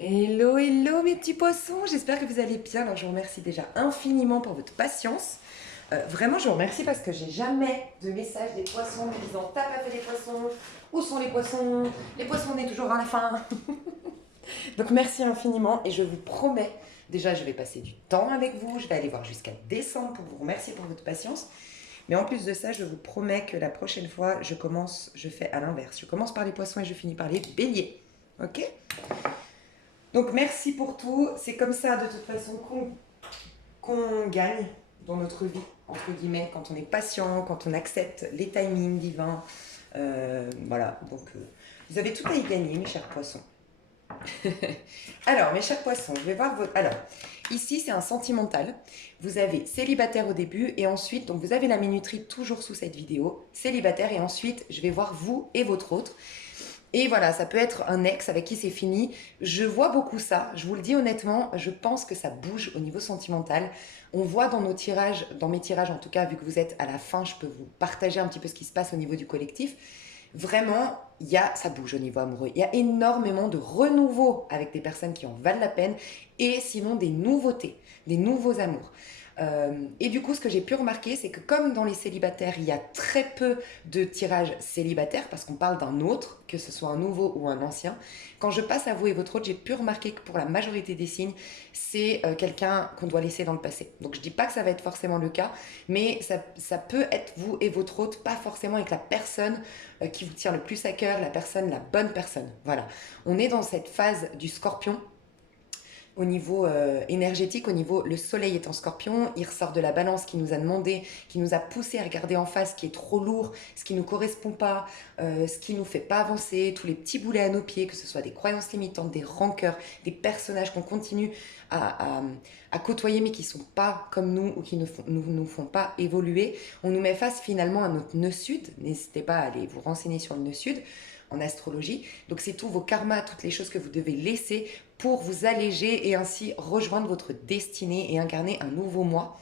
Hello, hello mes petits poissons, j'espère que vous allez bien. Alors je vous remercie déjà infiniment pour votre patience. Vraiment je vous remercie parce que j'ai jamais de message des poissons me disant t'as pas fait les poissons, où sont les poissons, les poissons on est toujours à la fin. Donc merci infiniment et je vous promets, déjà je vais passer du temps avec vous, je vais aller voir jusqu'à décembre pour vous remercier pour votre patience. Mais en plus de ça, je vous promets que la prochaine fois, je fais à l'inverse. Je commence par les poissons et je finis par les béliers. Ok? Donc merci pour tout. C'est comme ça de toute façon qu'on gagne dans notre vie, entre guillemets, quand on est patient, quand on accepte les timings divins. Voilà, donc vous avez tout à y gagner, mes chers poissons. Alors, mes chers poissons, je vais voir votre... Alors, ici, c'est un sentimental. Vous avez célibataire au début et ensuite, donc vous avez la minuterie toujours sous cette vidéo, célibataire et ensuite, je vais voir vous et votre autre. Et voilà, ça peut être un ex avec qui c'est fini. Je vois beaucoup ça, je vous le dis honnêtement, je pense que ça bouge au niveau sentimental. On voit dans nos tirages, dans mes tirages en tout cas, vu que vous êtes à la fin, je peux vous partager un petit peu ce qui se passe au niveau du collectif. Vraiment, ça bouge au niveau amoureux. Il y a énormément de renouveau avec des personnes qui en valent la peine et sinon des nouveautés, des nouveaux amours. Et du coup, ce que j'ai pu remarquer, c'est que comme dans les célibataires, il y a très peu de tirages célibataires, parce qu'on parle d'un autre, que ce soit un nouveau ou un ancien, quand je passe à vous et votre autre, j'ai pu remarquer que pour la majorité des signes, c'est quelqu'un qu'on doit laisser dans le passé. Donc je dis pas que ça va être forcément le cas, mais ça peut être vous et votre autre, pas forcément avec la personne qui vous tient le plus à cœur, la bonne personne. Voilà. On est dans cette phase du scorpion au niveau énergétique, au niveau le soleil est en scorpion, il ressort de la balance qui nous a demandé, qui nous a poussé à regarder en face ce qui est trop lourd, ce qui ne nous correspond pas, ce qui nous fait pas avancer, tous les petits boulets à nos pieds, que ce soit des croyances limitantes, des rancœurs, des personnages qu'on continue à côtoyer mais qui sont pas comme nous ou qui ne nous font pas évoluer. On nous met face finalement à notre nœud sud, n'hésitez pas à aller vous renseigner sur le nœud sud en astrologie. Donc c'est tous vos karmas, toutes les choses que vous devez laisser pour vous alléger et ainsi rejoindre votre destinée et incarner un nouveau moi.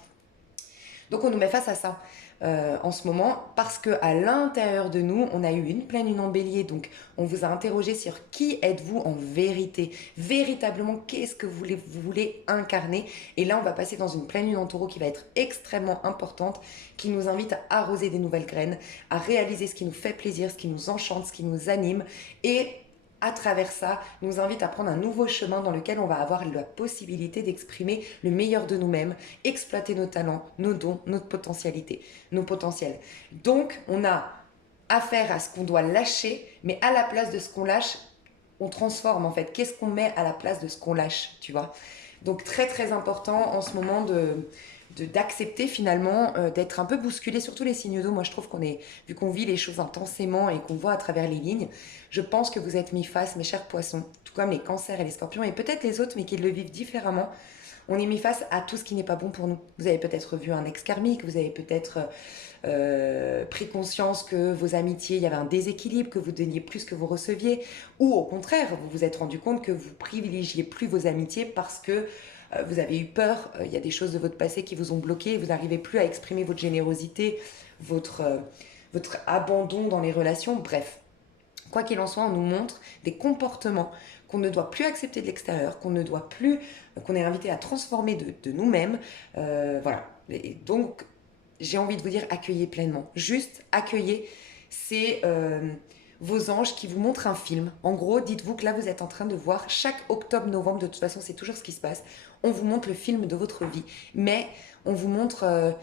Donc on nous met face à ça en ce moment parce que à l'intérieur de nous, on a eu une pleine lune en bélier, donc on vous a interrogé sur qui êtes-vous en vérité, véritablement qu'est-ce que vous voulez incarner. Et là, on va passer dans une pleine lune en taureau qui va être extrêmement importante, qui nous invite à arroser des nouvelles graines, à réaliser ce qui nous fait plaisir, ce qui nous enchante, ce qui nous anime et à travers ça, nous invite à prendre un nouveau chemin dans lequel on va avoir la possibilité d'exprimer le meilleur de nous-mêmes, exploiter nos talents, nos dons, notre potentialité, nos potentiels. Donc, on a affaire à ce qu'on doit lâcher, mais à la place de ce qu'on lâche, on transforme en fait. Qu'est-ce qu'on met à la place de ce qu'on lâche, tu vois? Donc, très très important en ce moment d'accepter finalement d'être un peu bousculé, surtout les signes d'eau. Moi, je trouve vu qu'on vit les choses intensément et qu'on voit à travers les lignes, je pense que vous êtes mis face, mes chers poissons, tout comme les cancers et les scorpions, et peut-être les autres, mais qui le vivent différemment. On est mis face à tout ce qui n'est pas bon pour nous. Vous avez peut-être vu un ex karmique, vous avez peut-être pris conscience que vos amitiés, il y avait un déséquilibre, que vous donniez plus que vous receviez, ou au contraire, vous vous êtes rendu compte que vous privilégiez plus vos amitiés parce que vous avez eu peur, il y a des choses de votre passé qui vous ont bloqué, vous n'arrivez plus à exprimer votre générosité, votre abandon dans les relations, bref. Quoi qu'il en soit, on nous montre des comportements qu'on ne doit plus accepter de l'extérieur, qu'on est invité à transformer de nous-mêmes. Voilà. Et donc, j'ai envie de vous dire, accueillez pleinement. Juste accueillez ces vos anges qui vous montrent un film. En gros, dites-vous que là, vous êtes en train de voir chaque octobre-novembre, de toute façon, c'est toujours ce qui se passe. On vous montre le film de votre vie, mais on vous montre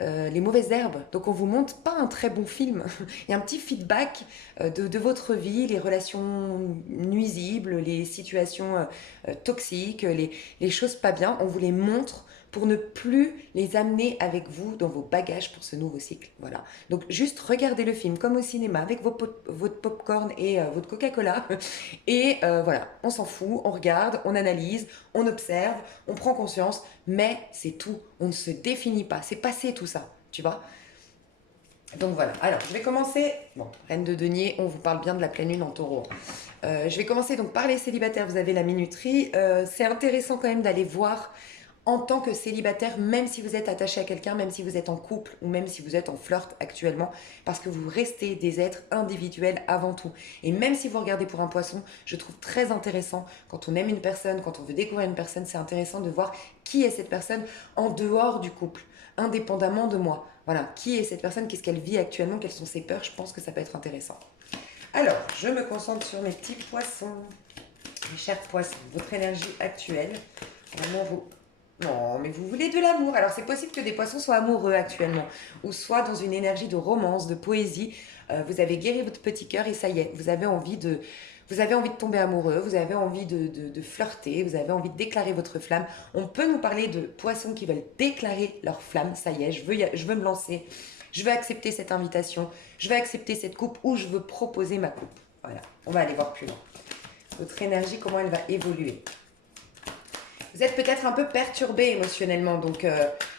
les mauvaises herbes. Donc on vous montre pas un très bon film. Il y a un petit feedback de votre vie, les relations nuisibles, les situations toxiques, les choses pas bien. On vous les montre pour ne plus les amener avec vous dans vos bagages pour ce nouveau cycle. Voilà. Donc juste regardez le film comme au cinéma avec votre popcorn et votre Coca-Cola. Et voilà, on s'en fout, on regarde, on analyse, on observe, on prend conscience, mais c'est tout. On ne se définit pas. C'est passé tout ça, tu vois. Donc voilà, alors je vais commencer, bon, Reine de Denier, on vous parle bien de la pleine lune en taureau. Je vais commencer donc par les célibataires, vous avez la minuterie. C'est intéressant quand même d'aller voir en tant que célibataire, même si vous êtes attaché à quelqu'un, même si vous êtes en couple ou même si vous êtes en flirt actuellement, parce que vous restez des êtres individuels avant tout. Et même si vous regardez pour un poisson, je trouve très intéressant, quand on aime une personne, quand on veut découvrir une personne, c'est intéressant de voir qui est cette personne en dehors du couple, indépendamment de moi. Voilà, qui est cette personne, qu'est-ce qu'elle vit actuellement, quelles sont ses peurs, je pense que ça peut être intéressant. Alors, je me concentre sur mes petits poissons. Mes chers poissons, votre énergie actuelle, vraiment vous... Non, mais vous voulez de l'amour. Alors c'est possible que des poissons soient amoureux actuellement, ou soit dans une énergie de romance, de poésie. Vous avez guéri votre petit cœur et ça y est, vous avez envie de tomber amoureux, vous avez envie de flirter, vous avez envie de déclarer votre flamme. On peut nous parler de poissons qui veulent déclarer leur flamme. Ça y est, je veux me lancer, je veux accepter cette invitation, je veux accepter cette coupe ou je veux proposer ma coupe. Voilà, on va aller voir plus loin. Votre énergie, comment elle va évoluer. Vous êtes peut-être un peu perturbé émotionnellement, donc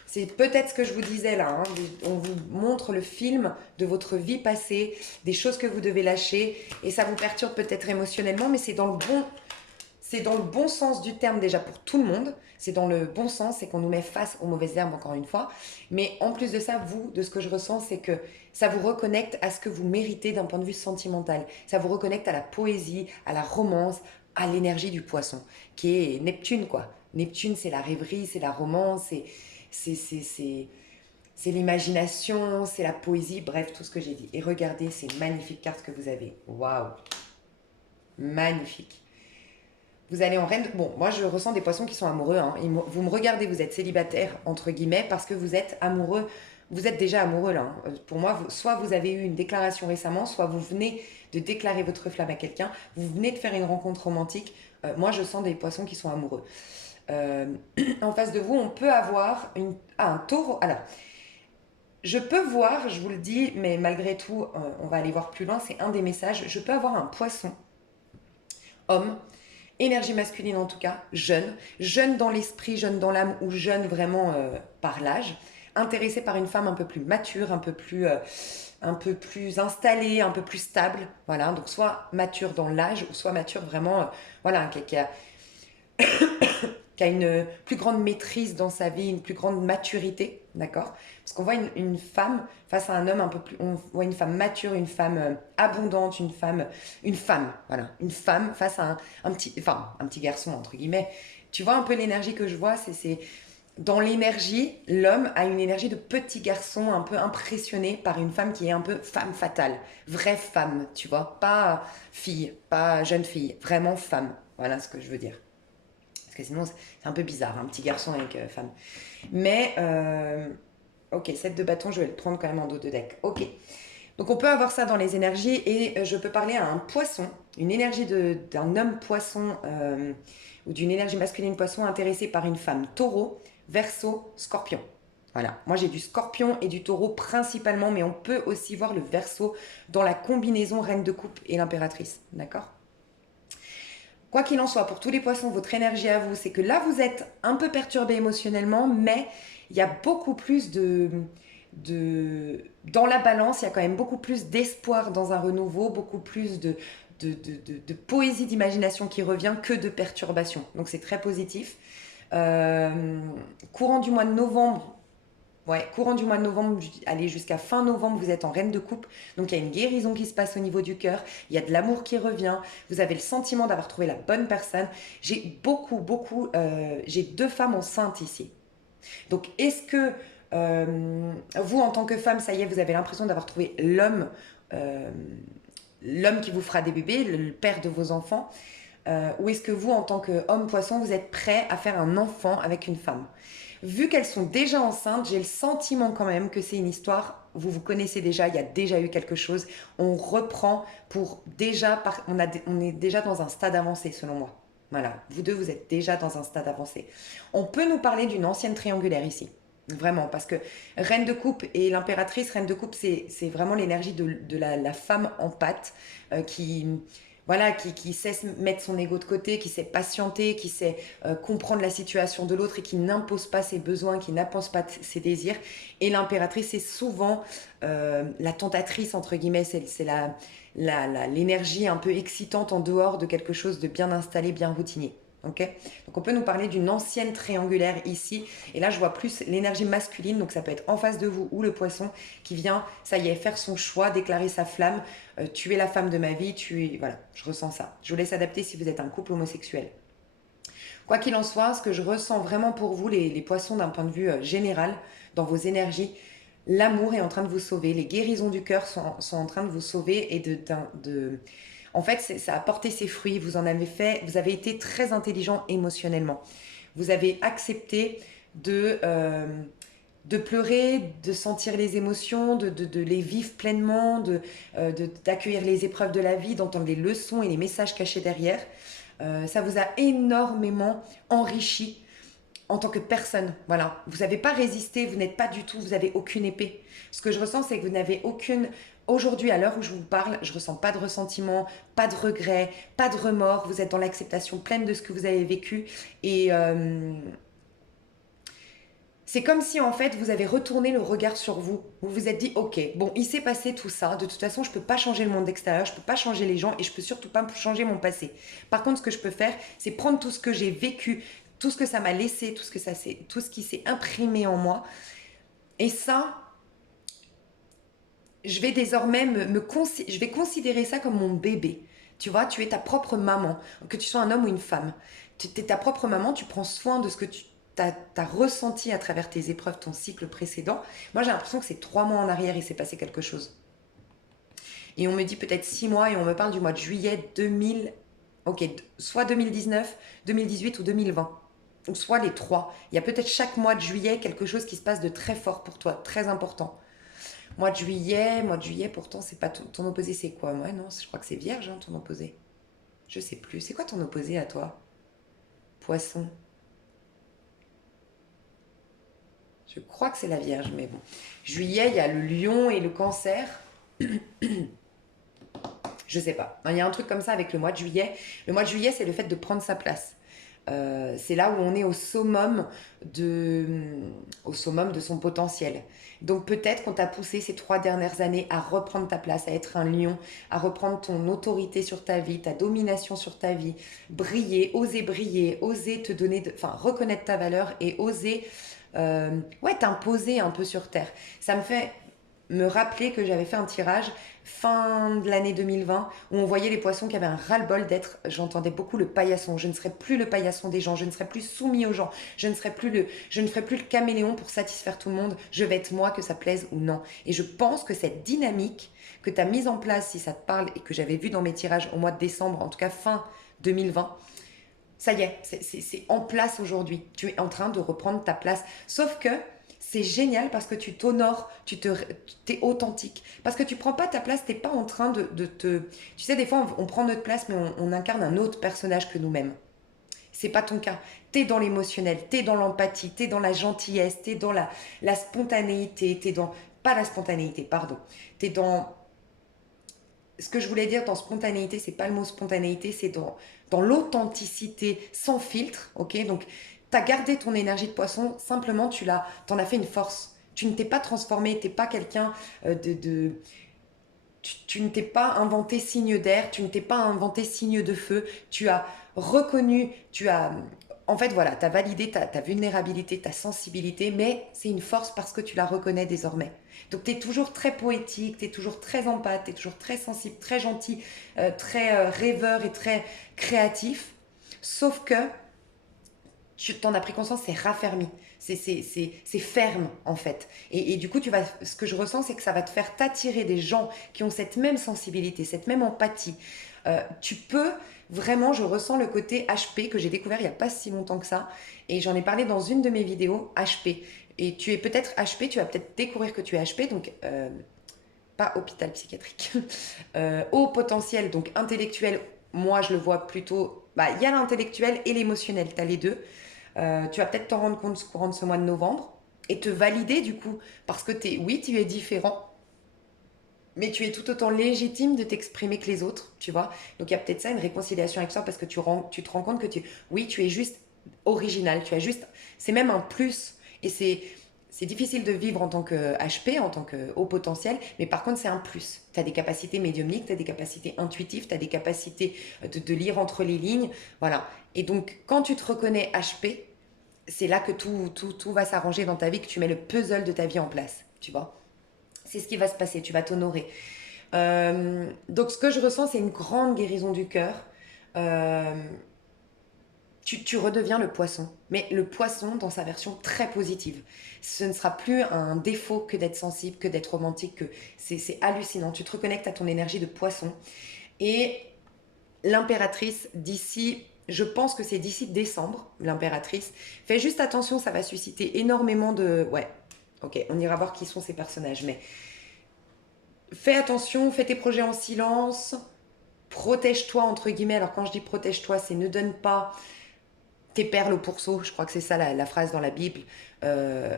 c'est peut-être ce que je vous disais là. Hein. On vous montre le film de votre vie passée, des choses que vous devez lâcher, et ça vous perturbe peut-être émotionnellement, mais c'est dans le bon sens du terme déjà pour tout le monde. C'est dans le bon sens, c'est qu'on nous met face aux mauvaises herbes encore une fois. Mais en plus de ça, vous, de ce que je ressens, c'est que ça vous reconnecte à ce que vous méritez d'un point de vue sentimental. Ça vous reconnecte à la poésie, à la romance, à l'énergie du poisson, qui est Neptune quoi. Neptune, c'est la rêverie, c'est la romance, c'est l'imagination, c'est la poésie, bref, tout ce que j'ai dit. Et regardez ces magnifiques cartes que vous avez. Waouh! Magnifique. Vous allez en reine... Bon, moi, je ressens des poissons qui sont amoureux. Hein. Vous me regardez, vous êtes célibataire, entre guillemets, parce que vous êtes amoureux. Vous êtes déjà amoureux, là. Hein. Pour moi, soit vous avez eu une déclaration récemment, soit vous venez de déclarer votre flamme à quelqu'un, vous venez de faire une rencontre romantique. Moi, je sens des poissons qui sont amoureux. En face de vous, on peut avoir un taureau. Alors, je peux voir, je vous le dis, mais malgré tout, on va aller voir plus loin, c'est un des messages. Je peux avoir un poisson, homme, énergie masculine en tout cas, jeune dans l'esprit, jeune dans l'âme ou jeune vraiment par l'âge, intéressé par une femme un peu plus mature, un peu plus installée, un peu plus stable. Voilà, donc soit mature dans l'âge ou soit mature vraiment, voilà, qui a une plus grande maîtrise dans sa vie, une plus grande maturité, d'accord? Parce qu'on voit une femme face à un homme un peu plus... On voit une femme mature, une femme abondante, voilà. Une femme face à un petit garçon, entre guillemets. Tu vois un peu l'énergie que je vois, c'est dans l'énergie, l'homme a une énergie de petit garçon un peu impressionné par une femme qui est un peu femme fatale. Vraie femme, tu vois? Pas fille, pas jeune fille, vraiment femme. Voilà ce que je veux dire. Parce que sinon, c'est un peu bizarre, un petit garçon avec femme. Mais, ok, 7 de bâton, je vais le prendre quand même en dos de deck. Ok. Donc, on peut avoir ça dans les énergies et je peux parler à un poisson, une énergie d'un homme poisson ou d'une énergie masculine poisson intéressée par une femme taureau, verseau, scorpion. Voilà, moi j'ai du scorpion et du taureau principalement, mais on peut aussi voir le verseau dans la combinaison reine de coupe et l'impératrice. D'accord ? Quoi qu'il en soit, pour tous les poissons, votre énergie à vous, c'est que là, vous êtes un peu perturbé émotionnellement, mais il y a beaucoup plus dans la balance, il y a quand même beaucoup plus d'espoir dans un renouveau, beaucoup plus de poésie d'imagination qui revient que de perturbation. Donc c'est très positif. Courant du mois de novembre, ouais, courant du mois de novembre, allez jusqu'à fin novembre, vous êtes en reine de coupe. Donc il y a une guérison qui se passe au niveau du cœur. Il y a de l'amour qui revient. Vous avez le sentiment d'avoir trouvé la bonne personne. J'ai j'ai 2 femmes enceintes ici. Donc est-ce que vous, en tant que femme, ça y est, vous avez l'impression d'avoir trouvé euh, l'homme qui vous fera des bébés, le père de vos enfants, ou est-ce que vous, en tant qu'homme poisson, vous êtes prêt à faire un enfant avec une femme? Vu qu'elles sont déjà enceintes, j'ai le sentiment quand même que c'est une histoire, vous vous connaissez déjà, il y a déjà eu quelque chose, on reprend pour déjà, on est déjà dans un stade avancé selon moi. Voilà, vous deux, vous êtes déjà dans un stade avancé. On peut nous parler d'une ancienne triangulaire ici. Vraiment, parce que Reine de Coupe et l'impératrice, Reine de Coupe, c'est vraiment l'énergie de la femme en pâte qui, voilà, qui sait mettre son ego de côté, qui sait patienter, qui sait comprendre la situation de l'autre et qui n'impose pas ses besoins, qui n'impose pas ses désirs. Et l'impératrice, c'est souvent la tentatrice, entre guillemets, c'est l'énergie un peu excitante en dehors de quelque chose de bien installé, bien routinier. Ok, donc on peut nous parler d'une ancienne triangulaire ici. Et là, je vois plus l'énergie masculine. Donc ça peut être en face de vous ou le poisson qui vient, ça y est, faire son choix, déclarer sa flamme. Tu es la femme de ma vie. Voilà, je ressens ça. Je vous laisse adapter si vous êtes un couple homosexuel. Quoi qu'il en soit, ce que je ressens vraiment pour vous, les poissons d'un point de vue général, dans vos énergies, l'amour est en train de vous sauver. Les guérisons du cœur sont en train de vous sauver et en fait, ça a porté ses fruits. Vous en avez fait, vous avez été très intelligent émotionnellement. Vous avez accepté de pleurer, de sentir les émotions, de les vivre pleinement, d'accueillir les épreuves de la vie, d'entendre les leçons et les messages cachés derrière. Ça vous a énormément enrichi en tant que personne. Voilà, vous n'avez pas résisté, vous n'êtes pas du tout, vous n'avez aucune épée. Ce que je ressens, c'est que vous n'avez aucune... Aujourd'hui, à l'heure où je vous parle, je ressens pas de ressentiment, pas de regret, pas de remords. Vous êtes dans l'acceptation pleine de ce que vous avez vécu. Et c'est comme si, en fait, vous avez retourné le regard sur vous. Vous vous êtes dit, ok, bon, il s'est passé tout ça. De toute façon, je ne peux pas changer le monde extérieur, je ne peux pas changer les gens et je ne peux surtout pas changer mon passé. Par contre, ce que je peux faire, c'est prendre tout ce que j'ai vécu, tout ce que ça m'a laissé, tout ce qui s'est imprimé en moi. Et ça, je vais désormais je vais considérer ça comme mon bébé. Tu vois, tu es ta propre maman, que tu sois un homme ou une femme. Tu es ta propre maman, tu prends soin de ce que tu as ressenti à travers tes épreuves, ton cycle précédent. Moi, j'ai l'impression que c'est 3 mois en arrière, il s'est passé quelque chose. Et on me dit peut-être 6 mois et on me parle du mois de juillet 2000, ok, soit 2019, 2018 ou 2020. Ou soit les trois. Il y a peut-être chaque mois de juillet quelque chose qui se passe de très fort pour toi, très important. Mois de juillet, pourtant, c'est pas ton opposé, c'est quoi? Moi, non, je crois que c'est Vierge, hein, ton opposé. Je sais plus. C'est quoi ton opposé à toi? Poisson. Je crois que c'est la Vierge, mais bon. Juillet, il y a le Lion et le Cancer. Je sais pas. Il y a un truc comme ça avec le mois de juillet. Le mois de juillet, c'est le fait de prendre sa place. C'est là où on est au summum de son potentiel. Donc peut-être qu'on t'a poussé ces 3 dernières années à reprendre ta place, à être un lion, à reprendre ton autorité sur ta vie, ta domination sur ta vie, briller, oser te donner, enfin reconnaître ta valeur et oser, ouais, t'imposer un peu sur terre. Ça me fait me rappeler que j'avais fait un tirage fin de l'année 2020 où on voyait les poissons qui avaient un ras-le-bol d'être, j'entendais beaucoup le paillasson, je ne serai plus le paillasson des gens, je ne serai plus soumis aux gens, je ne ferai plus le caméléon pour satisfaire tout le monde, je vais être moi, que ça plaise ou non. Et je pense que cette dynamique que tu as mise en place, si ça te parle et que j'avais vu dans mes tirages au mois de décembre, en tout cas fin 2020, ça y est, c'est en place aujourd'hui. Tu es en train de reprendre ta place. Sauf que c'est génial parce que tu t'honores, t'es authentique. Parce que tu prends pas ta place, t'es pas en train de te... Tu sais, des fois, on prend notre place, mais on incarne un autre personnage que nous-mêmes. C'est pas ton cas. T'es dans l'émotionnel, t'es dans l'empathie, t'es dans la gentillesse, t'es dans la spontanéité, t'es dans... Pas la spontanéité, pardon. T'es dans... Ce que je voulais dire dans spontanéité, c'est pas le mot spontanéité, c'est dans l'authenticité sans filtre, ok? Donc, tu as gardé ton énergie de poisson, simplement t'en as fait une force. Tu ne t'es pas transformé, tu n'es pas quelqu'un tu ne t'es pas inventé signe d'air, tu ne t'es pas inventé signe de feu, tu as reconnu, en fait, voilà, tu as validé ta vulnérabilité, ta sensibilité, mais c'est une force parce que tu la reconnais désormais. Donc, tu es toujours très poétique, tu es toujours très empathe, tu es toujours très sensible, très gentil, très rêveur et très créatif. Sauf que tu t'en as pris conscience, c'est raffermi. C'est ferme en fait. Et du coup, ce que je ressens, c'est que ça va te faire t'attirer des gens qui ont cette même sensibilité, cette même empathie. Tu peux vraiment, je ressens le côté HP que j'ai découvert il n'y a pas si longtemps que ça. Et j'en ai parlé dans une de mes vidéos, HP. Et tu es peut-être HP, tu vas peut-être découvrir que tu es HP, donc pas hôpital psychiatrique. Haut potentiel, donc intellectuel, moi je le vois plutôt, bah, il y a l'intellectuel et l'émotionnel, tu as les deux. Tu vas peut-être t'en rendre compte courant de ce mois de novembre et te valider du coup, parce que oui, tu es différent, mais tu es tout autant légitime de t'exprimer que les autres, tu vois. Donc il y a peut-être ça, une réconciliation avec toi, parce que tu te rends compte que oui, tu es juste original, c'est même un plus, et c'est difficile de vivre en tant que HP, en tant que haut potentiel, mais par contre, c'est un plus. Tu as des capacités médiumniques, tu as des capacités intuitives, tu as des capacités de lire entre les lignes. Voilà. Et donc, quand tu te reconnais HP, c'est là que tout va s'arranger dans ta vie, que tu mets le puzzle de ta vie en place. Tu vois? C'est ce qui va se passer, tu vas t'honorer. Donc, ce que je ressens, c'est une grande guérison du cœur. Euh, tu redeviens le poisson, mais le poisson dans sa version très positive. Ce ne sera plus un défaut que d'être sensible, que d'être romantique, que c'est hallucinant. Tu te reconnectes à ton énergie de poisson. Et l'impératrice, d'ici, je pense que c'est d'ici décembre, l'impératrice, fais juste attention, ça va susciter énormément de... Ouais, ok, on ira voir qui sont ces personnages, mais fais attention, fais tes projets en silence, protège-toi, entre guillemets. Alors quand je dis protège-toi, c'est ne donne pas tes perles au pourceau, je crois que c'est ça la phrase dans la Bible. Euh,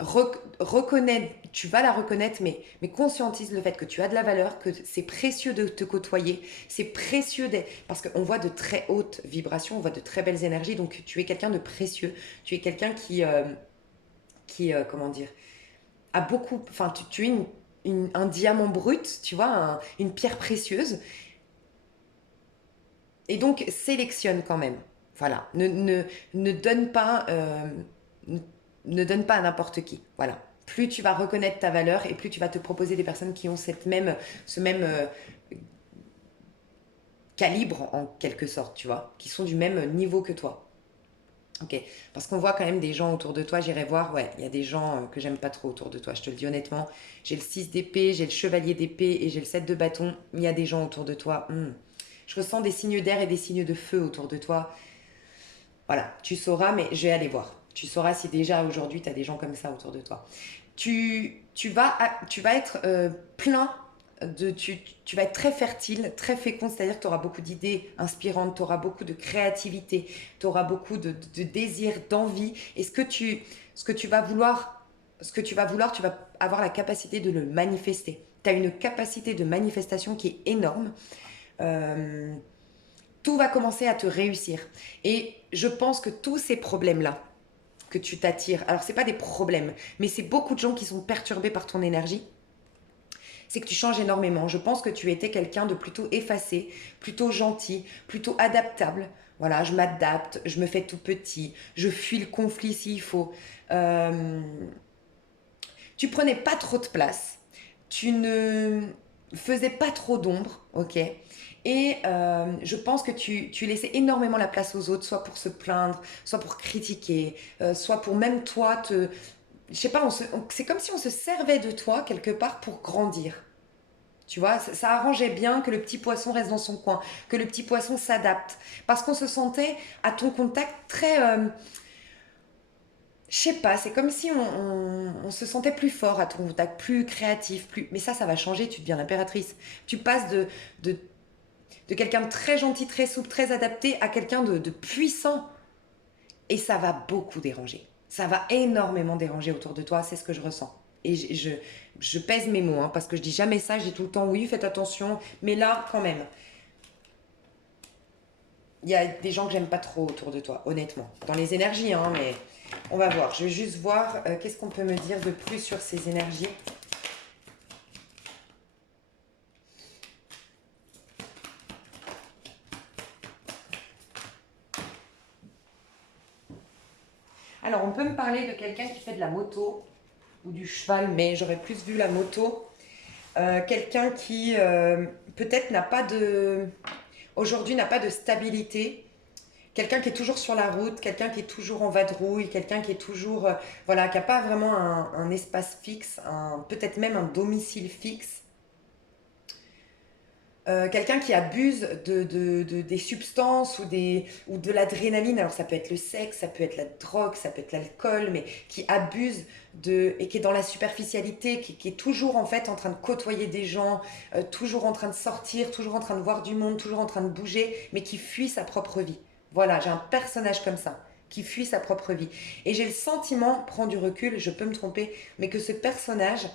Reconnais, tu vas la reconnaître, mais conscientise le fait que tu as de la valeur, que c'est précieux de te côtoyer, c'est précieux parce qu'on voit de très hautes vibrations, on voit de très belles énergies, donc tu es quelqu'un de précieux, tu es quelqu'un comment dire, a beaucoup, enfin tu es un diamant brut, tu vois, une pierre précieuse, et donc sélectionne quand même. Voilà, ne donne pas, ne, ne donne pas à n'importe qui. Voilà. Plus tu vas reconnaître ta valeur et plus tu vas te proposer des personnes qui ont ce même calibre en quelque sorte, tu vois, qui sont du même niveau que toi. Ok, parce qu'on voit quand même des gens autour de toi, j'irai voir, ouais, il y a des gens que j'aime pas trop autour de toi, je te le dis honnêtement. J'ai le 6 d'épée, j'ai le chevalier d'épée et j'ai le 7 de bâton. Il y a des gens autour de toi. Je ressens des signes d'air et des signes de feu autour de toi. Voilà, tu sauras, mais je vais aller voir. Tu sauras si déjà aujourd'hui tu as des gens comme ça autour de toi. Tu vas être plein tu vas être très fertile, très fécond, c'est-à-dire que tu auras beaucoup d'idées inspirantes, tu auras beaucoup de créativité, tu auras beaucoup de désir, d'envie. Et ce que tu vas vouloir, tu vas avoir la capacité de le manifester. Tu as une capacité de manifestation qui est énorme. Euh, Tout va commencer à te réussir. Et je pense que tous ces problèmes-là que tu t'attires, alors c'est pas des problèmes, mais c'est beaucoup de gens qui sont perturbés par ton énergie, c'est que tu changes énormément. Je pense que tu étais quelqu'un de plutôt effacé, plutôt gentil, plutôt adaptable. Voilà, je m'adapte, je me fais tout petit, je fuis le conflit s'il faut. Euh, Tu prenais pas trop de place, tu ne faisais pas trop d'ombre, ok. Et je pense que tu laissais énormément la place aux autres, soit pour se plaindre, soit pour critiquer, soit pour même toi te... Je sais pas, c'est comme si on se servait de toi quelque part pour grandir. Tu vois, ça arrangeait bien que le petit poisson reste dans son coin, que le petit poisson s'adapte. Parce qu'on se sentait à ton contact très... je sais pas, c'est comme si on se sentait plus fort à ton contact, plus créatif, plus... Mais ça va changer, tu deviens l'impératrice. Tu passes de, de quelqu'un de très gentil, très souple, très adapté à quelqu'un de puissant. Et ça va beaucoup déranger. Ça va énormément déranger autour de toi, c'est ce que je ressens. Et je pèse mes mots, hein, parce que je dis jamais ça, je dis tout le temps oui, faites attention. Mais là, quand même, il y a des gens que j'aime pas trop autour de toi, honnêtement. Dans les énergies, hein, mais on va voir. Je vais juste voir qu'est-ce qu'on peut me dire de plus sur ces énergies. Alors, on peut me parler de quelqu'un qui fait de la moto ou du cheval, mais j'aurais plus vu la moto. Quelqu'un qui peut-être n'a pas de... Aujourd'hui n'a pas de stabilité. Quelqu'un qui est toujours sur la route, quelqu'un qui est toujours en vadrouille, quelqu'un qui est toujours... voilà, qui n'a pas vraiment un espace fixe, peut-être même un domicile fixe. Quelqu'un qui abuse des substances ou de l'adrénaline, alors ça peut être le sexe, ça peut être la drogue, ça peut être l'alcool, mais qui abuse et qui est dans la superficialité, qui est toujours en fait en train de côtoyer des gens, toujours en train de sortir, toujours en train de voir du monde, toujours en train de bouger, mais qui fuit sa propre vie. Voilà, j'ai un personnage comme ça, qui fuit sa propre vie. Et j'ai le sentiment, prends du recul, je peux me tromper, mais que ce personnage,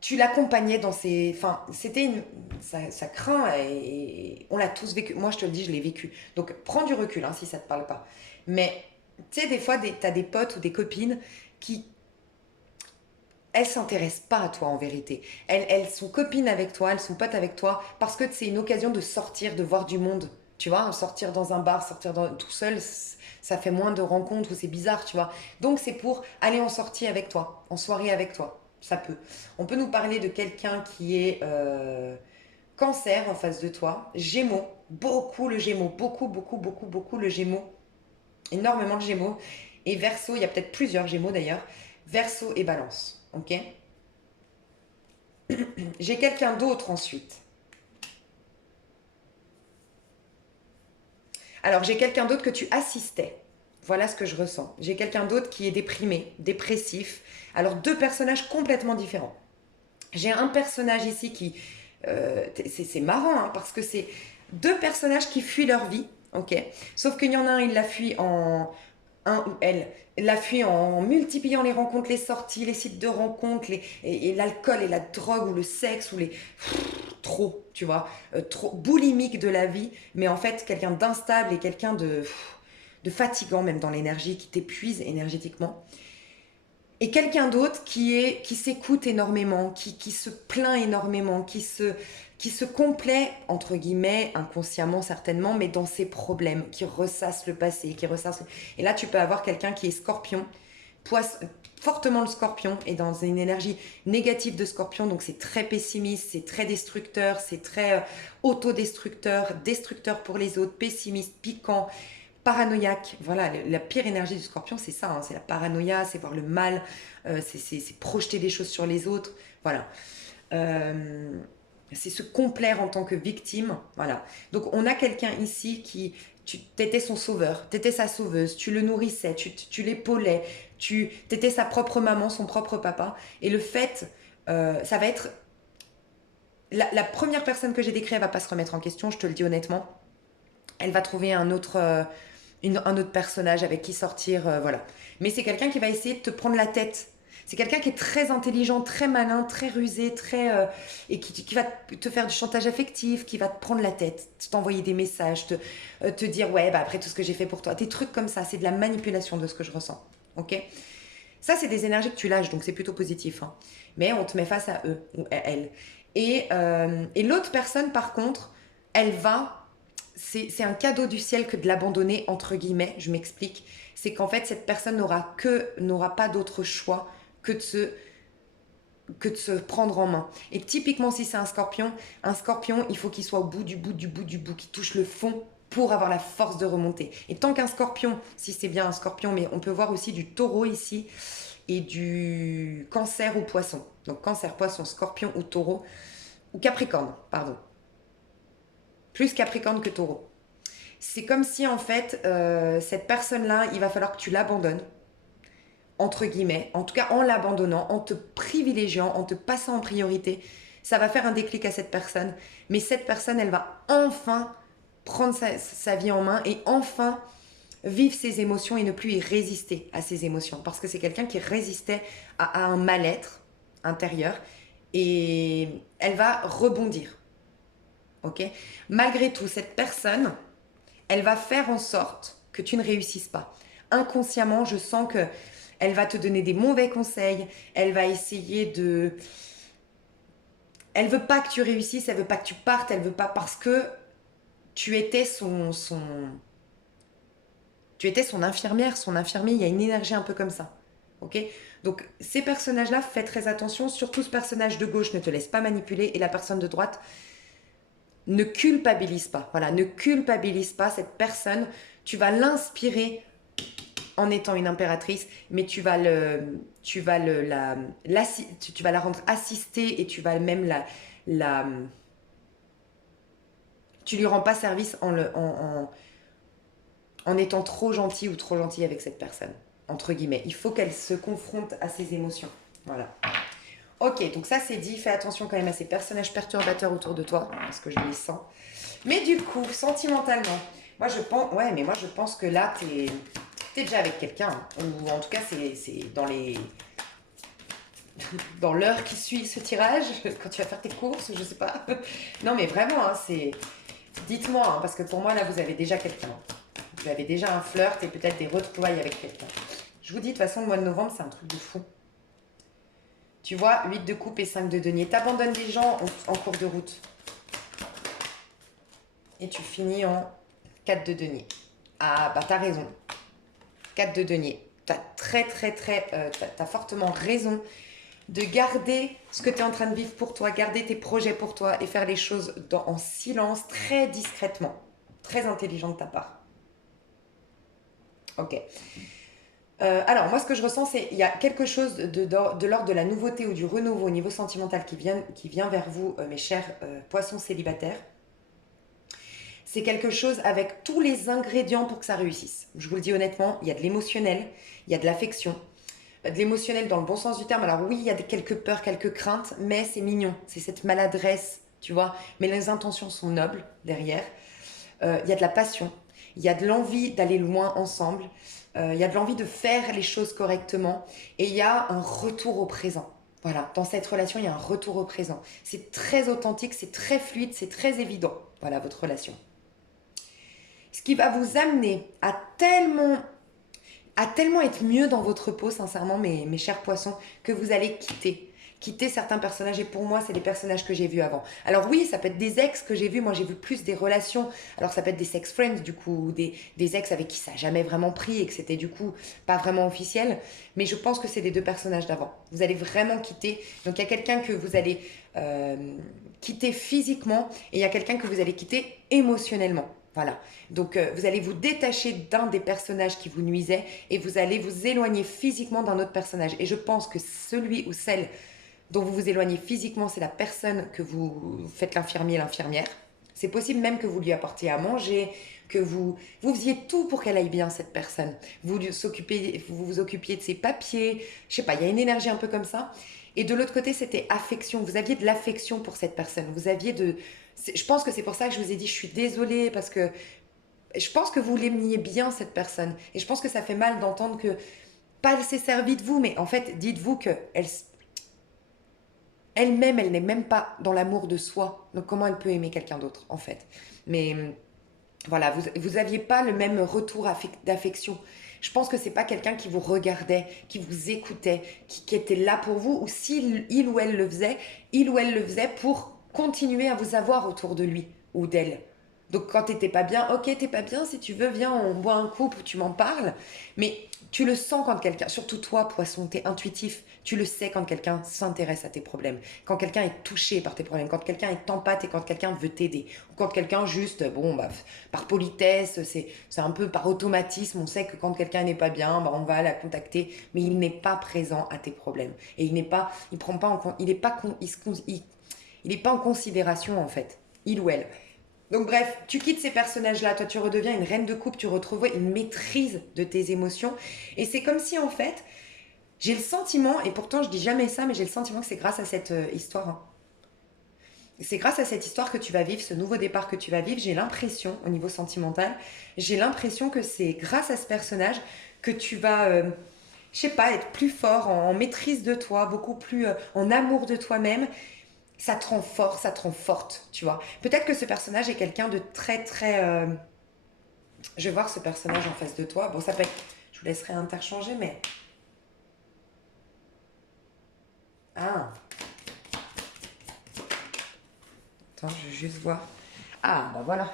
tu l'accompagnais dans ses... Enfin, c'était une... Ça craint et on l'a tous vécu. Moi, je te le dis, je l'ai vécu. Donc, prends du recul hein, si ça ne te parle pas. Mais Tu sais, des fois, tu as des potes ou des copines qui, elles s'intéressent pas à toi en vérité. Elles sont copines avec toi, elles sont potes avec toi parce que c'est une occasion de sortir, de voir du monde. Tu vois, sortir dans un bar, tout seul, ça fait moins de rencontres ou c'est bizarre, tu vois. Donc c'est pour aller en sortie avec toi, en soirée avec toi. Ça peut. On peut nous parler de quelqu'un qui est cancer en face de toi, Gémeaux, beaucoup le Gémeaux, beaucoup le Gémeaux, énormément de Gémeaux. Et Verseau, il y a peut-être plusieurs Gémeaux d'ailleurs, Verseau et Balance. Ok. J'ai quelqu'un d'autre ensuite. Alors, j'ai quelqu'un d'autre que tu assistais. Voilà ce que je ressens. J'ai quelqu'un d'autre qui est déprimé, dépressif. Alors, deux personnages complètement différents. J'ai un personnage ici qui... c'est marrant, hein, parce que c'est deux personnages qui fuient leur vie, ok. Sauf qu'il y en a un, il la fuit en... Un ou elle la fuit en multipliant les rencontres, les sorties, les sites de rencontres, et l'alcool et la drogue ou le sexe ou les trop, tu vois, trop boulimique de la vie, mais en fait quelqu'un d'instable et quelqu'un de fatigant même dans l'énergie, qui t'épuise énergétiquement. Et quelqu'un d'autre qui s'écoute énormément, qui se plaint énormément, qui se complaît, entre guillemets, inconsciemment certainement, mais dans ses problèmes, qui ressasse le passé, qui ressasse... Et là, tu peux avoir quelqu'un qui est scorpion, fortement le scorpion, et dans une énergie négative de scorpion, donc c'est très pessimiste, c'est très destructeur, c'est très autodestructeur, destructeur pour les autres, pessimiste, piquant, paranoïaque. Voilà, la pire énergie du scorpion, c'est ça, hein, c'est la paranoïa, c'est voir le mal, c'est projeter des choses sur les autres, voilà. C'est se complaire en tant que victime, voilà. Donc on a quelqu'un ici qui, t'étais son sauveur, t'étais sa sauveuse, tu le nourrissais, tu l'épaulais, t'étais sa propre maman, son propre papa, et le fait, ça va être... La première personne que j'ai décrite, elle va pas se remettre en question, je te le dis honnêtement. Elle va trouver un autre personnage avec qui sortir, voilà. Mais c'est quelqu'un qui va essayer de te prendre la tête. C'est quelqu'un qui est très intelligent, très malin, très rusé, et qui va te faire du chantage affectif, qui va te prendre la tête, t'envoyer des messages, te dire ouais, bah après tout ce que j'ai fait pour toi, des trucs comme ça, c'est de la manipulation de ce que je ressens. Ok. Ça, c'est des énergies que tu lâches, donc c'est plutôt positif, hein. Mais on te met face à eux ou à elles. Et l'autre personne, par contre, elle va... C'est un cadeau du ciel que de l'abandonner, entre guillemets, je m'explique. C'est qu'en fait, cette personne n'aura pas d'autre choix que de se prendre en main. Et typiquement, si c'est un scorpion, il faut qu'il soit au bout du bout, qu'il touche le fond pour avoir la force de remonter. Et tant qu'un scorpion, si c'est bien un scorpion, mais on peut voir aussi du taureau ici, et du cancer ou poisson. Donc cancer, poisson, scorpion ou taureau, ou capricorne, pardon. Plus capricorne que taureau. C'est comme si en fait, cette personne-là, il va falloir que tu l'abandonnes, entre guillemets, en tout cas en l'abandonnant, en te privilégiant, en te passant en priorité. Ça va faire un déclic à cette personne, mais cette personne, elle va enfin prendre sa vie en main et enfin vivre ses émotions et ne plus y résister à ses émotions. Parce que c'est quelqu'un qui résistait à un mal-être intérieur et elle va rebondir. Ok. Malgré tout, cette personne, elle va faire en sorte que tu ne réussisses pas. Inconsciemment, je sens que elle va te donner des mauvais conseils. Elle va essayer de... Elle veut pas que tu réussisses, elle veut pas que tu partes, elle veut pas parce que tu étais tu étais son infirmière, son infirmier. Il y a une énergie un peu comme ça. Ok. Donc ces personnages-là, fais très attention. Surtout ce personnage de gauche, ne te laisse pas manipuler et la personne de droite, ne culpabilise pas. Voilà, ne culpabilise pas cette personne. Tu vas l'inspirer en étant une impératrice, mais tu vas la rendre assistée et tu vas même tu lui rends pas service en étant trop gentil ou trop gentil avec cette personne, entre guillemets. Il faut qu'elle se confronte à ses émotions. Voilà. Ok, donc ça c'est dit, fais attention quand même à ces personnages perturbateurs autour de toi, parce que je les sens. Mais du coup, sentimentalement, moi je pense que là, t'es déjà avec quelqu'un, hein. Ou en tout cas c'est dans l'heure qui suit ce tirage, quand tu vas faire tes courses, je sais pas. Non mais vraiment, hein, dites-moi, hein, parce que pour moi là vous avez déjà quelqu'un. Vous avez déjà un flirt et peut-être des retrouvailles avec quelqu'un. Je vous dis, de toute façon, le mois de novembre, c'est un truc de fou. Tu vois, 8 de coupe et 5 de denier. T'abandonnes des gens en cours de route. Et tu finis en 4 de denier. Ah, bah t'as raison. 4 de denier. T'as fortement raison de garder ce que tu es en train de vivre pour toi, garder tes projets pour toi et faire les choses en silence, très discrètement. Très intelligent de ta part. Ok. Alors, moi, ce que je ressens, c'est qu'il y a quelque chose de l'ordre de la nouveauté ou du renouveau au niveau sentimental qui vient vers vous, mes chers poissons célibataires. C'est quelque chose avec tous les ingrédients pour que ça réussisse. Je vous le dis honnêtement, il y a de l'émotionnel, il y a de l'affection, de l'émotionnel dans le bon sens du terme. Alors oui, il y a quelques peurs, quelques craintes, mais c'est mignon. C'est cette maladresse, tu vois. Mais les intentions sont nobles derrière. Il y a de la passion, il y a de l'envie d'aller loin ensemble, il y a de l'envie de faire les choses correctement et il y a un retour au présent. Voilà, dans cette relation, il y a un retour au présent. C'est très authentique, c'est très fluide, c'est très évident. Voilà, votre relation. Ce qui va vous amener à tellement être mieux dans votre peau, sincèrement, mes chers poissons, que vous allez quitter certains personnages. Et pour moi, c'est les personnages que j'ai vus avant. Alors oui, ça peut être des ex que j'ai vus. Moi, j'ai vu plus des relations. Alors ça peut être des sex friends, du coup, ou des ex avec qui ça n'a jamais vraiment pris et que c'était du coup pas vraiment officiel. Mais je pense que c'est les deux personnages d'avant. Vous allez vraiment quitter. Donc il y a quelqu'un que vous allez quitter physiquement et il y a quelqu'un que vous allez quitter émotionnellement. Voilà, donc vous allez vous détacher d'un des personnages qui vous nuisait et vous allez vous éloigner physiquement d'un autre personnage. Et je pense que celui ou celle dont vous vous éloignez physiquement, c'est la personne que vous faites l'infirmier, l'infirmière. C'est possible même que vous lui apportiez à manger, que vous faisiez tout pour qu'elle aille bien, cette personne. Vous vous occupiez de ses papiers, je sais pas, il y a une énergie un peu comme ça. Et de l'autre côté, c'était affection. Vous aviez de l'affection pour cette personne. Je pense que c'est pour ça que je vous ai dit, je suis désolée, parce que je pense que vous l'aimiez bien, cette personne. Et je pense que ça fait mal d'entendre que, pas elle s'est servie de vous, mais en fait, dites-vous que elle-même, elle n'est même pas dans l'amour de soi. Donc comment elle peut aimer quelqu'un d'autre, en fait? Mais voilà, vous aviez pas le même retour d'affection. Je pense que c'est pas quelqu'un qui vous regardait, qui vous écoutait, qui était là pour vous, ou s'il il ou elle le faisait, il ou elle le faisait pour continuer à vous avoir autour de lui ou d'elle. Donc quand t'étais pas bien, ok, t'es pas bien, si tu veux, viens, on boit un coup, tu m'en parles. Mais tu le sens quand quelqu'un, surtout toi, poisson, t'es intuitif. Tu le sais quand quelqu'un s'intéresse à tes problèmes, quand quelqu'un est touché par tes problèmes, quand quelqu'un est empathe et quand quelqu'un veut t'aider. Ou quand quelqu'un juste, bon, bah, par politesse, c'est un peu par automatisme, on sait que quand quelqu'un n'est pas bien, bah, on va la contacter, mais il n'est pas présent à tes problèmes. Et il prend pas en, il est pas, il est pas en considération en fait, il ou elle. Donc bref, tu quittes ces personnages-là, toi tu redeviens une reine de coupe, tu retrouves une maîtrise de tes émotions. Et c'est comme si en fait, j'ai le sentiment, et pourtant je dis jamais ça, mais j'ai le sentiment que c'est grâce à cette histoire. Hein. C'est grâce à cette histoire que tu vas vivre, ce nouveau départ que tu vas vivre, j'ai l'impression, au niveau sentimental, j'ai l'impression que c'est grâce à ce personnage que tu vas, je sais pas, être plus fort, en maîtrise de toi, beaucoup plus en amour de toi-même. Ça te rend fort, ça te rend forte, tu vois. Peut-être que ce personnage est quelqu'un de très, très... Je vais voir ce personnage en face de toi. Bon, ça peut être... Je vous laisserai interchanger, mais... Ah. Attends, je vais juste voir. Ah, bah voilà.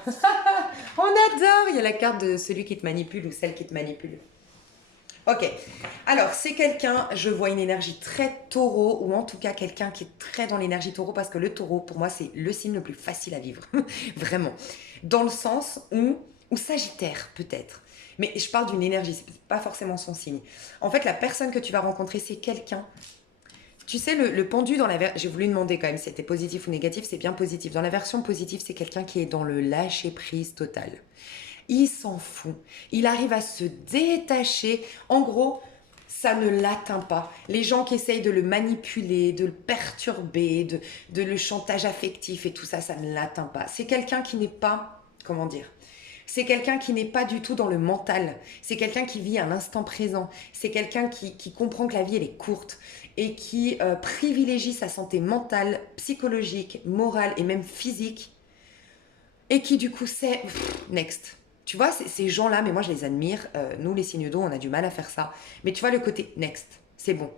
On adore. Il y a la carte de celui qui te manipule ou celle qui te manipule. Ok. Alors, c'est quelqu'un, je vois une énergie très taureau, ou en tout cas quelqu'un qui est très dans l'énergie taureau, parce que le taureau, pour moi, c'est le signe le plus facile à vivre. Vraiment. Dans le sens ou Sagittaire, peut-être. Mais je parle d'une énergie, c'est pas forcément son signe. En fait, la personne que tu vas rencontrer, c'est quelqu'un. Tu sais, le pendu dans la version... J'ai voulu demander quand même si c'était positif ou négatif, c'est bien positif. Dans la version positive, c'est quelqu'un qui est dans le lâcher-prise total. Il s'en fout. Il arrive à se détacher. En gros, ça ne l'atteint pas. Les gens qui essayent de le manipuler, de le perturber, de le chantage affectif et tout ça, ça ne l'atteint pas. C'est quelqu'un qui n'est pas... Comment dire ? C'est quelqu'un qui n'est pas du tout dans le mental. C'est quelqu'un qui vit à l'instant présent. C'est quelqu'un qui comprend que la vie, elle est courte et qui privilégie sa santé mentale, psychologique, morale et même physique. Et qui, du coup, c'est... Next. Tu vois, ces gens-là, mais moi je les admire. Nous, les signes d'eau, on a du mal à faire ça. Mais tu vois, le côté next, c'est bon.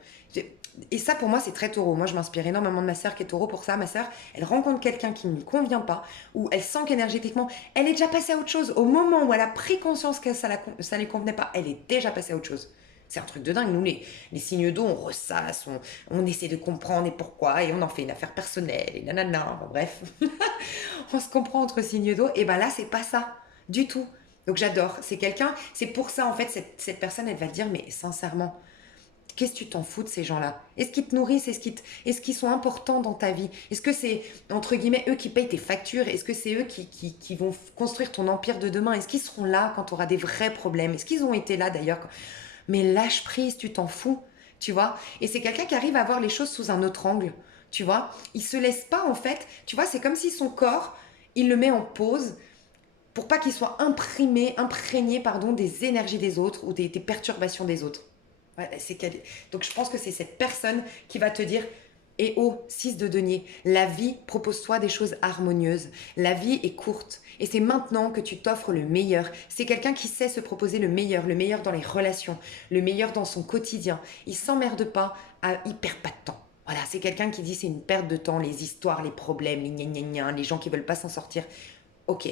Et ça, pour moi, c'est très taureau. Moi, je m'inspire énormément de ma sœur qui est taureau pour ça. Ma sœur, elle rencontre quelqu'un qui ne lui convient pas, ou elle sent qu'énergétiquement, elle est déjà passée à autre chose. Au moment où elle a pris conscience que ça ne lui convenait pas, elle est déjà passée à autre chose. C'est un truc de dingue. Nous, les signes d'eau, on ressasse, on essaie de comprendre et pourquoi, et on en fait une affaire personnelle, et nanana. Bon, bref, on se comprend entre signes d'eau. Et ben là, c'est pas ça du tout. Donc j'adore. C'est quelqu'un, c'est pour ça, en fait, cette personne, elle va te dire, mais sincèrement, qu'est-ce que tu t'en fous de ces gens-là? Est-ce qu'ils te nourrissent? Est-ce qu'ils sont importants dans ta vie? Est-ce que c'est, entre guillemets, eux qui payent tes factures? Est-ce que c'est eux qui vont construire ton empire de demain? Est-ce qu'ils seront là quand tu auras des vrais problèmes? Est-ce qu'ils ont été là d'ailleurs? Mais lâche prise, tu t'en fous, tu vois? Et c'est quelqu'un qui arrive à voir les choses sous un autre angle, tu vois? Il se laisse pas, en fait, tu vois, c'est comme si son corps, il le met en pause pour pas qu'il soit imprégné, pardon, des énergies des autres ou des perturbations des autres. Ouais, donc je pense que c'est cette personne qui va te dire: Eh oh, 6 de denier, la vie, propose-toi des choses harmonieuses. La vie est courte et c'est maintenant que tu t'offres le meilleur. C'est quelqu'un qui sait se proposer le meilleur dans les relations, le meilleur dans son quotidien. Il s'emmerde pas, il perd pas de temps. Voilà, c'est quelqu'un qui dit c'est une perte de temps, les histoires, les problèmes, les gna gna gna, les gens qui veulent pas s'en sortir. Ok,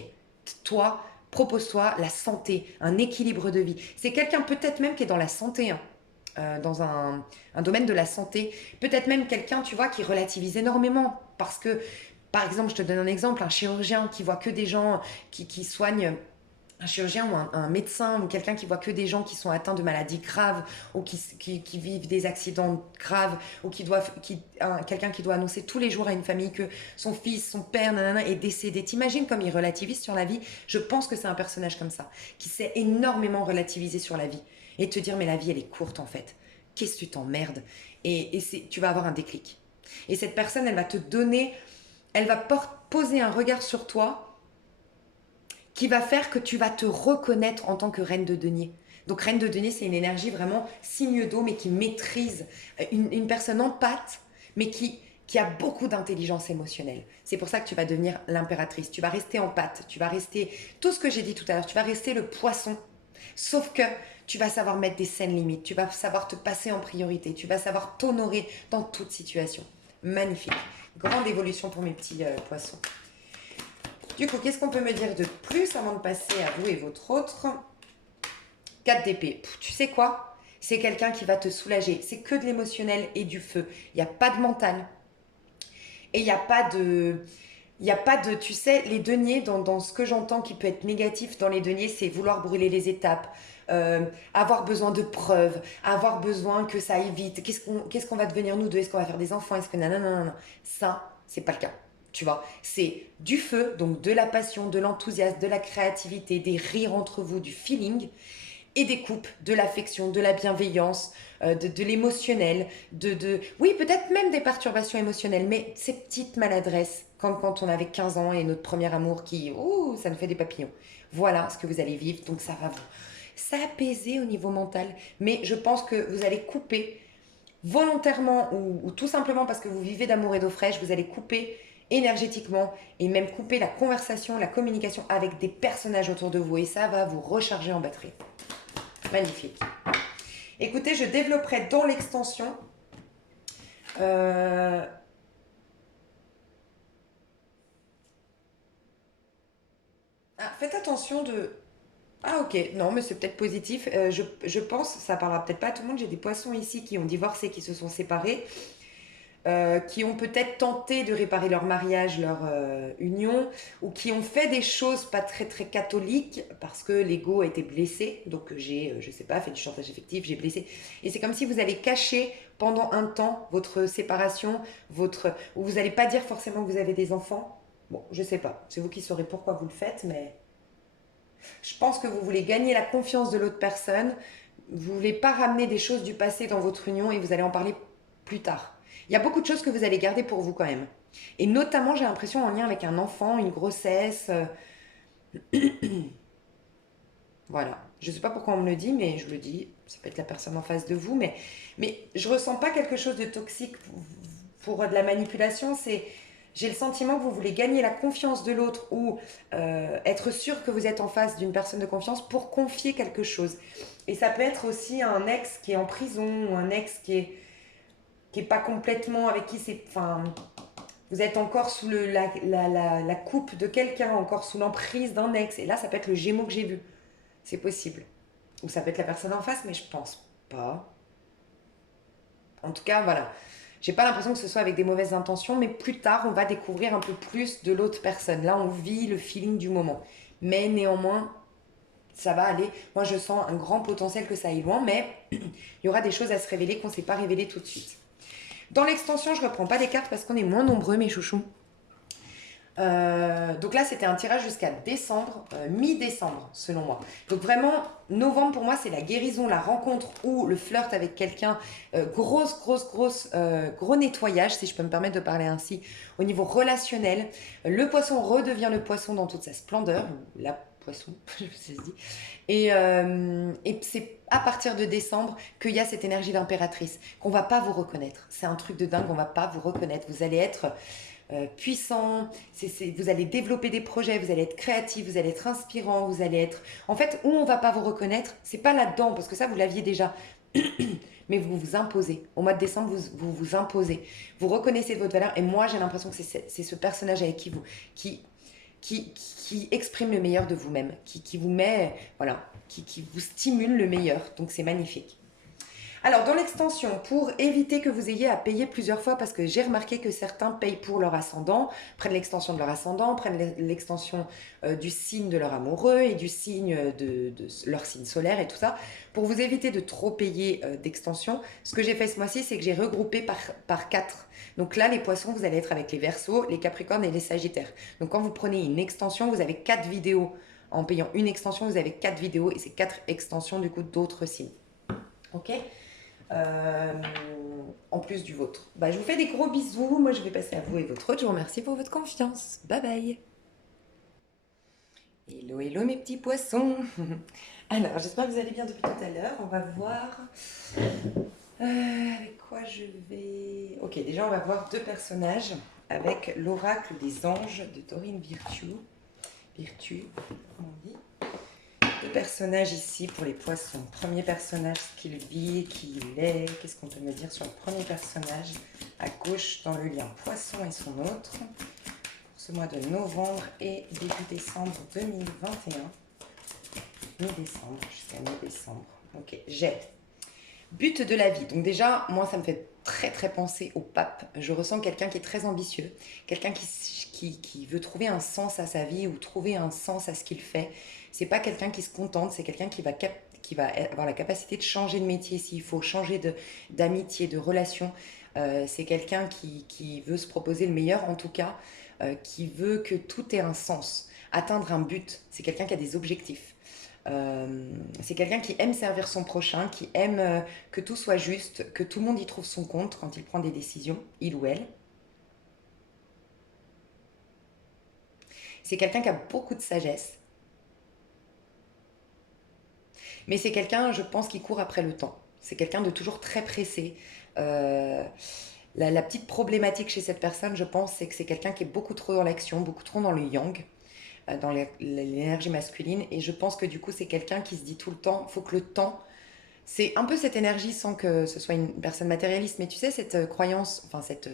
toi, propose-toi la santé, un équilibre de vie. C'est quelqu'un peut-être même qui est dans la santé, hein, dans un domaine de la santé. Peut-être même quelqu'un, tu vois, qui relativise énormément. Parce que, par exemple, je te donne un exemple, un chirurgien qui voit que des gens qui soignent, un chirurgien ou un médecin ou quelqu'un qui voit que des gens qui sont atteints de maladies graves ou qui vivent des accidents graves ou quelqu'un qui doit annoncer tous les jours à une famille que son fils, son père, nanana, est décédé. T'imagines comme il relativise sur la vie? Je pense que c'est un personnage comme ça, qui sait énormément relativiser sur la vie et te dire mais la vie elle est courte en fait. Qu'est-ce que tu t'emmerdes? Et tu vas avoir un déclic. Et cette personne, elle va te donner, elle va poser un regard sur toi qui va faire que tu vas te reconnaître en tant que reine de denier. Donc reine de denier, c'est une énergie vraiment signe d'eau, mais qui maîtrise, une personne en pâte, mais qui a beaucoup d'intelligence émotionnelle. C'est pour ça que tu vas devenir l'impératrice. Tu vas rester en pâte, tu vas rester tout ce que j'ai dit tout à l'heure, tu vas rester le poisson. Sauf que tu vas savoir mettre des saines limites, tu vas savoir te passer en priorité, tu vas savoir t'honorer dans toute situation. Magnifique. Grande évolution pour mes petits poissons. Du coup, qu'est-ce qu'on peut me dire de plus avant de passer à vous et votre autre? 4 d'épée. Tu sais quoi? C'est quelqu'un qui va te soulager. C'est que de l'émotionnel et du feu. Il n'y a pas de mental. Et il n'y a pas de... Il n'y a pas de... Tu sais, les deniers, dans ce que j'entends qui peut être négatif dans les deniers, c'est vouloir brûler les étapes, avoir besoin de preuves, avoir besoin que ça aille vite. Qu'est-ce qu'on va devenir nous deux? Est-ce qu'on va faire des enfants? Est-ce que... Non. Ça, c'est pas le cas. Tu vois, c'est du feu, donc de la passion, de l'enthousiasme, de la créativité, des rires entre vous, du feeling, et des coupes, de l'affection, de la bienveillance, de l'émotionnel, oui, peut-être même des perturbations émotionnelles, mais ces petites maladresses, comme quand on avait 15 ans et notre premier amour qui, ouh, ça nous fait des papillons. Voilà ce que vous allez vivre, donc ça va vous s'apaiser au niveau mental, mais je pense que vous allez couper volontairement ou tout simplement parce que vous vivez d'amour et d'eau fraîche, vous allez couper énergétiquement et même couper la conversation, la communication avec des personnages autour de vous et ça va vous recharger en batterie. Magnifique. Écoutez, je développerai dans l'extension faites attention de... Ah ok, non mais c'est peut-être positif. Je pense, ça parlera peut-être pas à tout le monde, j'ai des poissons ici qui ont divorcé, qui se sont séparés. Qui ont peut-être tenté de réparer leur mariage, leur union, ou qui ont fait des choses pas très très catholiques parce que l'ego a été blessé. Donc j'ai, je sais pas, fait du chantage affectif, j'ai blessé. Et c'est comme si vous allez cacher pendant un temps votre séparation, ou vous n'allez pas dire forcément que vous avez des enfants. Bon, je sais pas, c'est vous qui saurez pourquoi vous le faites, mais je pense que vous voulez gagner la confiance de l'autre personne. Vous voulez pas ramener des choses du passé dans votre union et vous allez en parler plus tard. Il y a beaucoup de choses que vous allez garder pour vous quand même. Et notamment, j'ai l'impression en lien avec un enfant, une grossesse. Voilà. Je ne sais pas pourquoi on me le dit, mais je le dis. Ça peut être la personne en face de vous. Mais je ne ressens pas quelque chose de toxique pour de la manipulation. J'ai le sentiment que vous voulez gagner la confiance de l'autre ou être sûr que vous êtes en face d'une personne de confiance pour confier quelque chose. Et ça peut être aussi un ex qui est en prison ou un ex qui est pas complètement avec qui c'est... Enfin, vous êtes encore sous la coupe de quelqu'un, encore sous l'emprise d'un ex. Et là, ça peut être le Gémeaux que j'ai vu. C'est possible. Ou ça peut être la personne en face, mais je pense pas. En tout cas, voilà. J'ai pas l'impression que ce soit avec des mauvaises intentions, mais plus tard, on va découvrir un peu plus de l'autre personne. Là, on vit le feeling du moment. Mais néanmoins, ça va aller. Moi, je sens un grand potentiel que ça aille loin, mais il y aura des choses à se révéler qu'on ne s'est pas révélées tout de suite. Dans l'extension, je ne reprends pas les cartes parce qu'on est moins nombreux, mes chouchous. Donc là, c'était un tirage jusqu'à décembre, mi-décembre, selon moi. Donc vraiment, novembre, pour moi, c'est la guérison, la rencontre ou le flirt avec quelqu'un. Gros nettoyage, si je peux me permettre de parler ainsi, au niveau relationnel. Le poisson redevient le poisson dans toute sa splendeur. La poisson, je me suis dit. Et c'est à partir de décembre qu'il y a cette énergie d'impératrice, qu'on va pas vous reconnaître. C'est un truc de dingue, on va pas vous reconnaître. Vous allez être puissant, vous allez développer des projets, vous allez être créatif, vous allez être inspirant, vous allez être... En fait, où on va pas vous reconnaître, c'est pas là-dedans, parce que ça, vous l'aviez déjà. Mais vous vous imposez. Au mois de décembre, vous imposez. Vous reconnaissez votre valeur. Et moi, j'ai l'impression que c'est ce personnage avec qui exprime le meilleur de vous-même, qui vous met, voilà, qui vous stimule le meilleur. Donc, c'est magnifique. Alors, dans l'extension, pour éviter que vous ayez à payer plusieurs fois, parce que j'ai remarqué que certains payent pour leur ascendant, prennent l'extension de leur ascendant, prennent l'extension du signe de leur amoureux et du signe de leur signe solaire et tout ça. Pour vous éviter de trop payer d'extension, ce que j'ai fait ce mois-ci, c'est que j'ai regroupé par 4. Donc là, les poissons, vous allez être avec les Verseaux, les Capricornes et les Sagittaires. Donc quand vous prenez une extension, vous avez 4 vidéos. En payant une extension, vous avez 4 vidéos et c'est 4 extensions du coup d'autres signes. Ok ? En plus du vôtre. Bah, je vous fais des gros bisous. Moi, je vais passer à vous et votre autre. Je vous remercie pour votre confiance. Bye bye. Hello, hello mes petits poissons. Alors, j'espère que vous allez bien depuis tout à l'heure. On va voir avec quoi je vais... Ok, déjà, on va voir 2 personnages avec l'oracle des anges de Dorine Virtue, comme on dit. 2 personnages ici pour les poissons. Premier personnage, ce qu'il vit, qui il est. Qu'est-ce qu'on peut me dire sur le premier personnage à gauche dans le lien poisson et son autre pour ce mois de novembre et début décembre 2021. Mi-décembre jusqu'à mi-décembre. Ok, j'ai but de la vie. Donc déjà, moi, ça me fait très très penser au pape. Je ressens quelqu'un qui est très ambitieux, quelqu'un qui veut trouver un sens à sa vie ou trouver un sens à ce qu'il fait. C'est pas quelqu'un qui se contente, c'est quelqu'un qui va avoir la capacité de changer de métier s'il faut, changer d'amitié, de relation. C'est quelqu'un qui veut se proposer le meilleur, en tout cas, qui veut que tout ait un sens, atteindre un but. C'est quelqu'un qui a des objectifs. C'est quelqu'un qui aime servir son prochain, qui aime que tout soit juste, que tout le monde y trouve son compte quand il prend des décisions, il ou elle. C'est quelqu'un qui a beaucoup de sagesse. Mais c'est quelqu'un, je pense, qui court après le temps. C'est quelqu'un de toujours très pressé. La petite problématique chez cette personne, je pense, c'est que c'est quelqu'un qui est beaucoup trop dans l'action, beaucoup trop dans le yang, dans l'énergie masculine. Et je pense que du coup, c'est quelqu'un qui se dit tout le temps, il faut que le temps... C'est un peu cette énergie sans que ce soit une personne matérialiste. Mais tu sais, cette croyance, enfin cette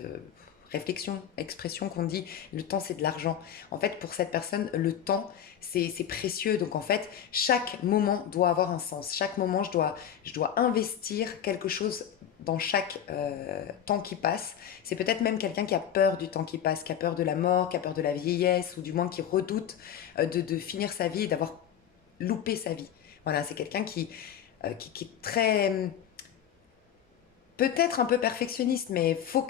réflexion, expression qu'on dit, le temps c'est de l'argent. En fait, pour cette personne, le temps c'est précieux. Donc en fait, chaque moment doit avoir un sens. Chaque moment, je dois investir quelque chose dans chaque temps qui passe. C'est peut-être même quelqu'un qui a peur du temps qui passe, qui a peur de la mort, qui a peur de la vieillesse, ou du moins qui redoute de finir sa vie et d'avoir loupé sa vie. Voilà, c'est quelqu'un qui est très... peut-être un peu perfectionniste, mais faut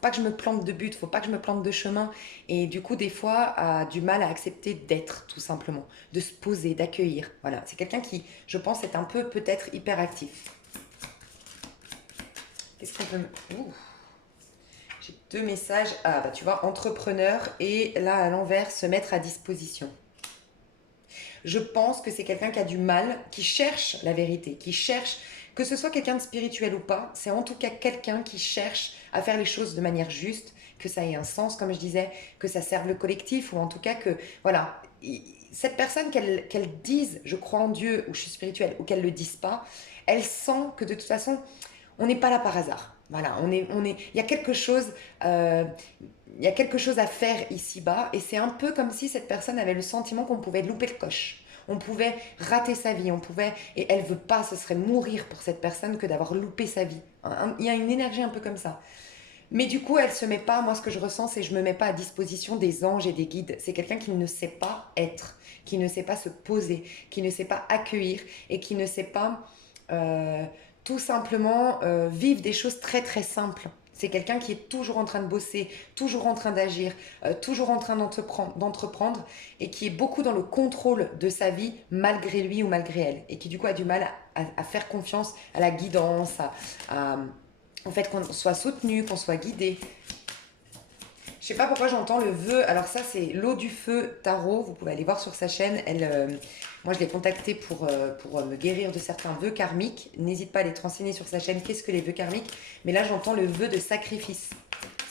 pas que je me plante de but, faut pas que je me plante de chemin. Et du coup, des fois, a du mal à accepter d'être, tout simplement. De se poser, d'accueillir. Voilà, c'est quelqu'un qui, je pense, est un peu peut-être hyperactif. Qu'est-ce qu'on peut... Ouh. J'ai 2 messages. Ah, bah tu vois, entrepreneur et là, à l'envers, se mettre à disposition. Je pense que c'est quelqu'un qui a du mal, qui cherche la vérité, qui cherche... Que ce soit quelqu'un de spirituel ou pas, c'est en tout cas quelqu'un qui cherche à faire les choses de manière juste, que ça ait un sens, comme je disais, que ça serve le collectif, ou en tout cas que, voilà, cette personne, qu'elle dise je crois en Dieu ou je suis spirituelle, ou qu'elle le dise pas, elle sent que de toute façon, on n'est pas là par hasard. Voilà, il y a quelque chose, euh, il y a quelque chose à faire ici-bas, et c'est un peu comme si cette personne avait le sentiment qu'on pouvait louper le coche. On pouvait rater sa vie, on pouvait, et elle veut pas, ce serait mourir pour cette personne que d'avoir loupé sa vie. Il y a une énergie un peu comme ça. Mais du coup, elle se met pas, moi ce que je ressens, c'est que je me mets pas à disposition des anges et des guides. C'est quelqu'un qui ne sait pas être, qui ne sait pas se poser, qui ne sait pas accueillir et qui ne sait pas euh, tout simplement vivre des choses très très simples. C'est quelqu'un qui est toujours en train de bosser, toujours en train d'agir, toujours en train d'entreprendre et qui est beaucoup dans le contrôle de sa vie malgré lui ou malgré elle. Et qui du coup a du mal à faire confiance à la guidance, en fait, qu'on soit soutenu, qu'on soit guidé. Je sais pas pourquoi j'entends le vœu. Alors ça, c'est l'eau du feu tarot. Vous pouvez aller voir sur sa chaîne. Moi, je l'ai contactée pour me guérir de certains vœux karmiques. N'hésite pas à aller te renseigner sur sa chaîne. Qu'est-ce que les vœux karmiques? Mais là, j'entends le vœu de sacrifice,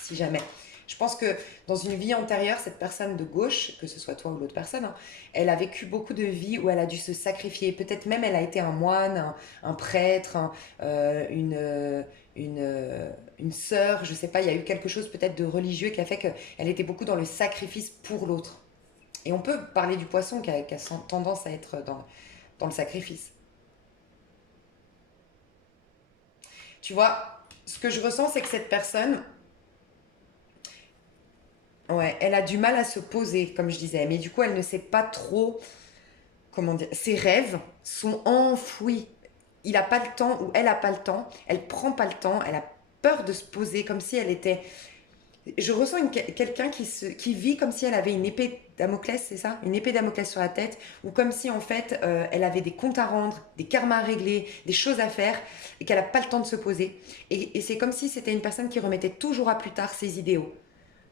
si jamais. Je pense que dans une vie antérieure, cette personne de gauche, que ce soit toi ou l'autre personne, hein, elle a vécu beaucoup de vies où elle a dû se sacrifier. Peut-être même elle a été un moine, un prêtre, une sœur, je sais pas, il y a eu quelque chose peut-être de religieux qui a fait qu'elle était beaucoup dans le sacrifice pour l'autre. Et on peut parler du poisson qui a tendance à être dans le sacrifice. Tu vois, ce que je ressens, c'est que cette personne, ouais, elle a du mal à se poser, comme je disais, mais du coup, elle ne sait pas trop, comment dire, ses rêves sont enfouis. Il n'a pas le temps ou elle n'a pas le temps, elle prend pas le temps, elle a peur de se poser comme si elle était. Je ressens quelqu'un qui vit comme si elle avait une épée Damoclès, c'est ça? Une épée Damoclès sur la tête, ou comme si en fait elle avait des comptes à rendre, des karmas à régler, des choses à faire, et qu'elle n'a pas le temps de se poser. Et c'est comme si c'était une personne qui remettait toujours à plus tard ses idéaux.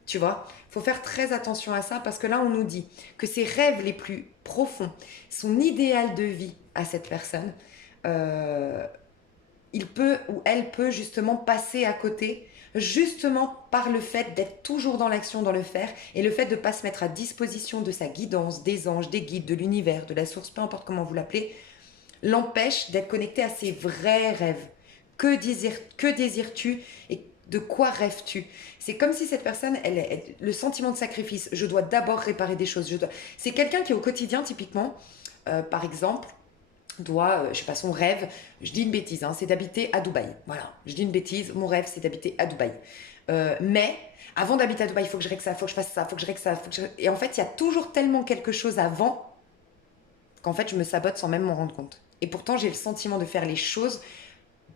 Tu vois, il faut faire très attention à ça parce que là, on nous dit que ses rêves les plus profonds, son idéal de vie à cette personne, euh, il peut ou elle peut justement passer à côté, justement par le fait d'être toujours dans l'action, dans le faire, et le fait de ne pas se mettre à disposition de sa guidance, des anges, des guides, de l'univers, de la source, peu importe comment vous l'appelez, l'empêche d'être connecté à ses vrais rêves. Que désires-tu et de quoi rêves-tu? C'est comme si cette personne, le sentiment de sacrifice, je dois d'abord réparer des choses. C'est quelqu'un qui au quotidien, typiquement, par exemple, doit, je sais pas, son rêve, je dis une bêtise, hein, c'est d'habiter à Dubaï. Voilà, je dis une bêtise, mon rêve c'est d'habiter à Dubaï. Mais avant d'habiter à Dubaï, il faut que je règle ça, il faut que je fasse ça, il faut que je règle ça. Et en fait, il y a toujours tellement quelque chose avant qu'en fait, je me sabote sans même m'en rendre compte. Et pourtant, j'ai le sentiment de faire les choses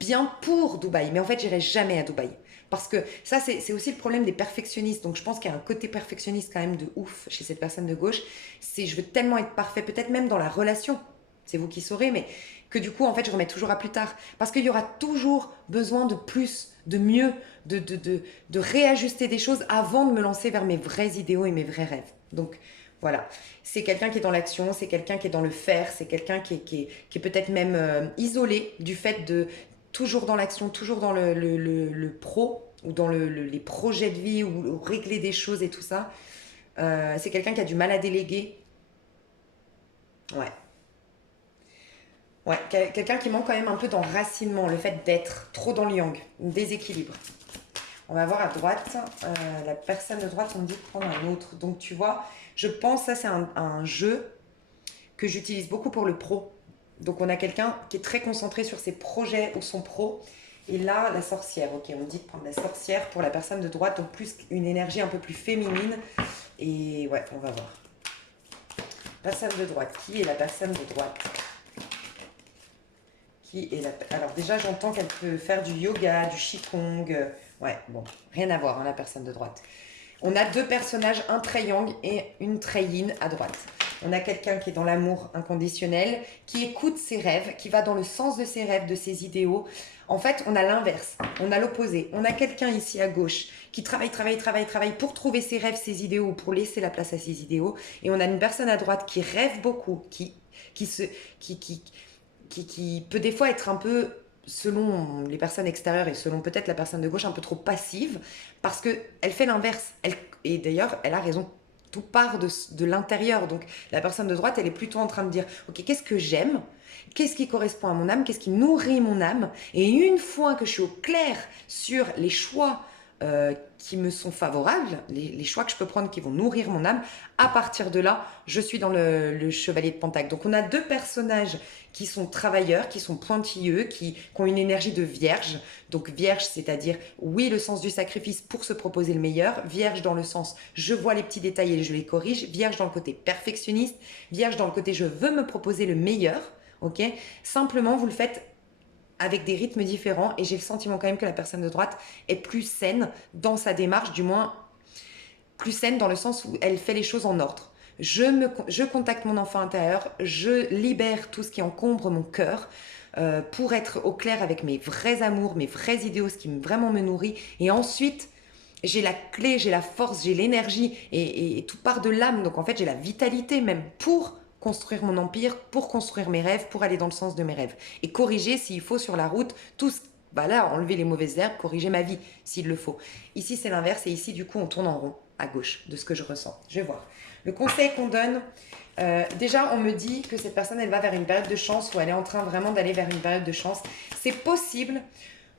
bien pour Dubaï. Mais en fait, j'irai jamais à Dubaï. Parce que ça, c'est aussi le problème des perfectionnistes. Donc, je pense qu'il y a un côté perfectionniste quand même de ouf chez cette personne de gauche. C'est je veux tellement être parfait, peut-être même dans la relation. C'est vous qui saurez, mais que du coup, en fait, je remets toujours à plus tard. Parce qu'il y aura toujours besoin de plus, de mieux, de réajuster des choses avant de me lancer vers mes vrais idéaux et mes vrais rêves. Donc, voilà. C'est quelqu'un qui est dans l'action, c'est quelqu'un qui est dans le faire, c'est quelqu'un qui est peut-être même isolé du fait de toujours dans l'action, toujours dans le pro ou dans les projets de vie ou régler des choses et tout ça. C'est quelqu'un qui a du mal à déléguer. Ouais. Ouais, quelqu'un qui manque quand même un peu d'enracinement, le fait d'être trop dans le yang, un déséquilibre. On va voir à droite, la personne de droite, on me dit de prendre un autre. Donc tu vois, je pense ça c'est un jeu que j'utilise beaucoup pour le pro. Donc on a quelqu'un qui est très concentré sur ses projets ou son pro. Et là, la sorcière, ok, on me dit de prendre la sorcière pour la personne de droite, donc plus une énergie un peu plus féminine. Et ouais, on va voir. Personne de droite, qui est la personne de droite? Alors déjà, j'entends qu'elle peut faire du yoga, du qigong. Ouais, bon, rien à voir, hein, la personne de droite. On a deux personnages, un très yang et une très yin à droite. On a quelqu'un qui est dans l'amour inconditionnel, qui écoute ses rêves, qui va dans le sens de ses rêves, de ses idéaux. En fait, on a l'inverse, on a l'opposé. On a quelqu'un ici à gauche qui travaille pour trouver ses rêves, ses idéaux, pour laisser la place à ses idéaux. Et on a une personne à droite qui rêve beaucoup, qui peut des fois être un peu selon les personnes extérieures et selon peut-être la personne de gauche, un peu trop passive, parce qu'elle fait l'inverse. Et d'ailleurs, elle a raison. Tout part de l'intérieur. Donc la personne de droite, elle est plutôt en train de dire, ok, qu'est-ce que j'aime? Qu'est-ce qui correspond à mon âme? Qu'est-ce qui nourrit mon âme? Et une fois que je suis au clair sur les choix qui me sont favorables, les choix que je peux prendre qui vont nourrir mon âme, à partir de là, je suis dans le chevalier de Pentacle. Donc on a deux personnages qui sont travailleurs, qui sont pointilleux, qui ont une énergie de vierge. Donc vierge, c'est-à-dire oui, le sens du sacrifice pour se proposer le meilleur. Vierge dans le sens je vois les petits détails et je les corrige. Vierge dans le côté perfectionniste. Vierge dans le côté je veux me proposer le meilleur. Ok, simplement vous le faites avec des rythmes différents et j'ai le sentiment quand même que la personne de droite est plus saine dans sa démarche, du moins plus saine dans le sens où elle fait les choses en ordre. Je contacte mon enfant intérieur, je libère tout ce qui encombre mon cœur pour être au clair avec mes vrais amours, mes vrais idéaux, ce qui vraiment me nourrit. Et ensuite, j'ai la clé, j'ai la force, j'ai l'énergie et tout part de l'âme. Donc en fait, j'ai la vitalité même pour construire mon empire, pour construire mes rêves, pour aller dans le sens de mes rêves. Et corriger s'il faut sur la route, tout ce bah là, enlever les mauvaises herbes, corriger ma vie s'il le faut. Ici, c'est l'inverse et ici, du coup, on tourne en rond à gauche de ce que je ressens. Je vais voir. Le conseil qu'on donne, déjà, on me dit que cette personne, elle va vers une période de chance ou elle est en train vraiment d'aller vers une période de chance. C'est possible,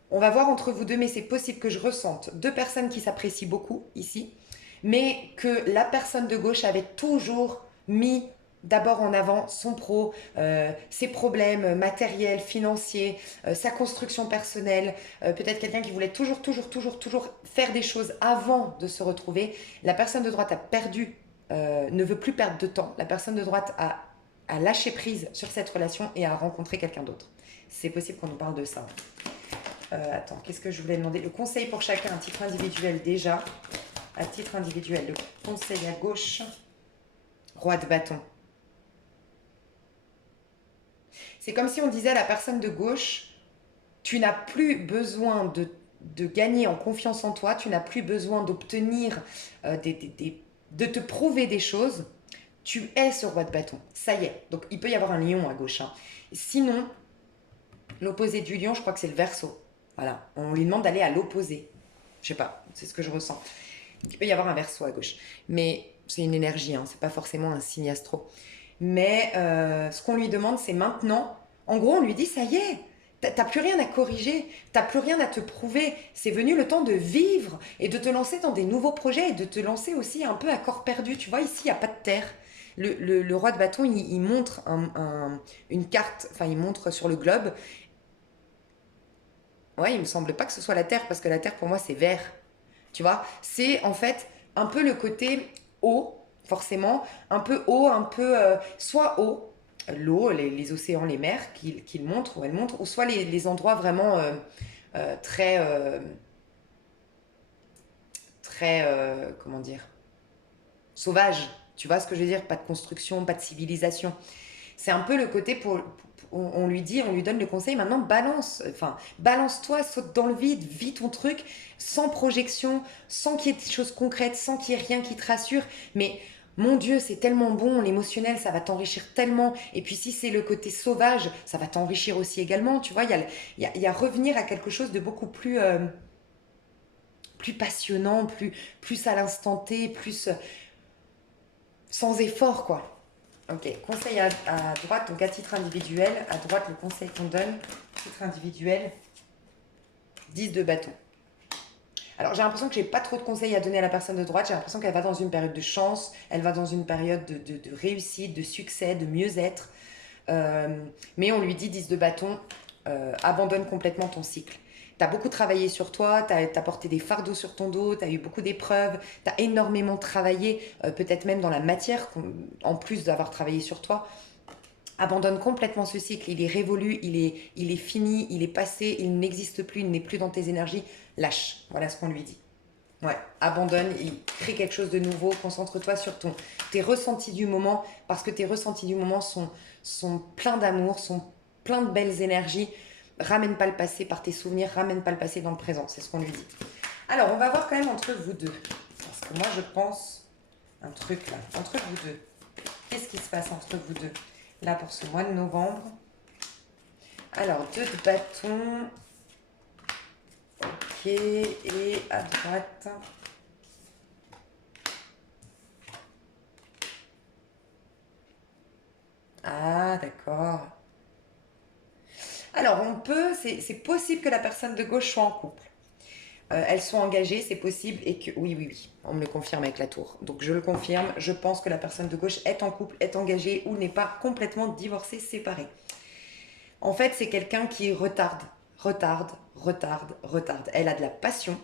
on va voir entre vous deux, mais c'est possible que je ressente deux personnes qui s'apprécient beaucoup ici, mais que la personne de gauche avait toujours mis d'abord en avant son pro, ses problèmes matériels, financiers, sa construction personnelle, peut-être quelqu'un qui voulait toujours faire des choses avant de se retrouver. La personne de droite a perdu, ne veut plus perdre de temps. La personne de droite a lâché prise sur cette relation et a rencontré quelqu'un d'autre. C'est possible qu'on nous parle de ça. Attends, qu'est-ce que je voulais demander? Le conseil pour chacun à titre individuel déjà. À titre individuel, le conseil à gauche. Roi de bâton. C'est comme si on disait à la personne de gauche, tu n'as plus besoin de gagner en confiance en toi, tu n'as plus besoin d'obtenir, de te prouver des choses, tu es ce roi de bâton. Ça y est. Donc il peut y avoir un lion à gauche. Hein. Sinon, l'opposé du lion, je crois que c'est le verso. Voilà. On lui demande d'aller à l'opposé. Je sais pas, c'est ce que je ressens. Il peut y avoir un verso à gauche. Mais c'est une énergie, hein, c'est pas forcément un signe astro. Mais ce qu'on lui demande, c'est maintenant. En gros, on lui dit, ça y est, t'as plus rien à corriger, t'as plus rien à te prouver. C'est venu le temps de vivre et de te lancer dans des nouveaux projets et de te lancer aussi un peu à corps perdu. Tu vois, ici, il n'y a pas de terre. Le roi de bâton, il montre une carte, enfin, il montre sur le globe. Ouais, il me semble pas que ce soit la terre, parce que la terre, pour moi, c'est vert. Tu vois, c'est en fait un peu le côté eau, forcément, un peu eau, un peu soit eau, l'eau, les océans, les mers qu'il montre ou elle montre, ou soit les endroits vraiment très, comment dire, sauvages. Tu vois ce que je veux dire? Pas de construction, pas de civilisation. C'est un peu le côté on lui dit, on lui donne le conseil maintenant, balance-toi, saute dans le vide, vis ton truc, sans projection, sans qu'il y ait des choses concrètes, sans qu'il y ait rien qui te rassure. Mais mon Dieu, c'est tellement bon, l'émotionnel, ça va t'enrichir tellement. Et puis si c'est le côté sauvage, ça va t'enrichir aussi également. Tu vois, il y a revenir à quelque chose de beaucoup plus passionnant, plus à l'instant T, plus sans effort, quoi. Ok, conseil à droite, donc à titre individuel. À droite, le conseil qu'on donne, titre individuel, 10 de bâton. Alors j'ai l'impression que j'ai pas trop de conseils à donner à la personne de droite. J'ai l'impression qu'elle va dans une période de chance, elle va dans une période de réussite, de succès, de mieux-être. Mais on lui dit 10 de bâton, abandonne complètement ton cycle. T'as beaucoup travaillé sur toi, t'as porté des fardeaux sur ton dos, t'as eu beaucoup d'épreuves, t'as énormément travaillé, peut-être même dans la matière, en plus d'avoir travaillé sur toi. Abandonne complètement ce cycle, il est révolu, il est fini, il est passé, il n'existe plus, il n'est plus dans tes énergies. Lâche, voilà ce qu'on lui dit. Ouais, abandonne, crée quelque chose de nouveau, concentre-toi sur tes ressentis du moment, parce que tes ressentis du moment sont pleins d'amour, sont pleins de belles énergies. Ramène pas le passé par tes souvenirs, ramène pas le passé dans le présent, c'est ce qu'on lui dit. Alors, on va voir quand même entre vous deux. Parce que moi, je pense un truc là, entre vous deux. Qu'est-ce qui se passe entre vous deux? Là, pour ce mois de novembre. Alors, 2 de bâton. Ok, et à droite. Ah, d'accord. Alors, on peut, c'est possible que la personne de gauche soit en couple. Elles sont engagées, c'est possible, et que oui, oui, oui, on me le confirme avec la tour. Donc je le confirme, je pense que la personne de gauche est en couple, est engagée ou n'est pas complètement divorcée, séparée. En fait, c'est quelqu'un qui retarde, retarde, retarde, retarde. Elle a de la passion,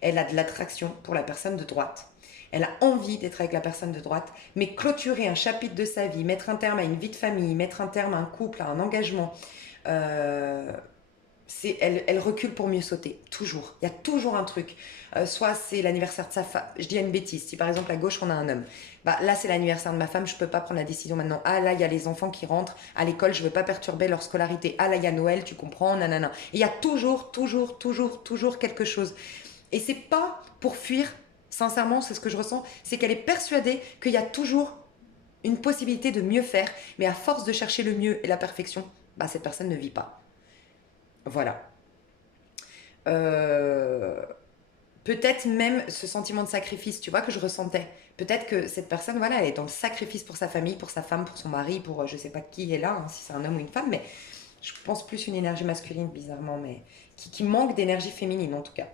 elle a de l'attraction pour la personne de droite. Elle a envie d'être avec la personne de droite, mais clôturer un chapitre de sa vie, mettre un terme à une vie de famille, mettre un terme à un couple, à un engagement, euh, elle recule pour mieux sauter, toujours. Il y a toujours un truc. Soit c'est l'anniversaire de sa femme, je dis une bêtise, si par exemple à gauche on a un homme, bah là c'est l'anniversaire de ma femme, je peux pas prendre la décision maintenant. Ah là il y a les enfants qui rentrent à l'école, je veux pas perturber leur scolarité. Ah là il y a Noël, tu comprends, nanana. Et il y a toujours, toujours, toujours, toujours quelque chose. Et c'est pas pour fuir, sincèrement c'est ce que je ressens, c'est qu'elle est persuadée qu'il y a toujours une possibilité de mieux faire, mais à force de chercher le mieux et la perfection, bah cette personne ne vit pas. Voilà. Euh, Peut-être même ce sentiment de sacrifice, tu vois, que je ressentais. Peut-être que cette personne, voilà, elle est dans le sacrifice pour sa famille, pour sa femme, pour son mari, pour je sais pas qui est là, hein, si c'est un homme ou une femme, mais je pense plus une énergie masculine, bizarrement, mais qui manque d'énergie féminine en tout cas.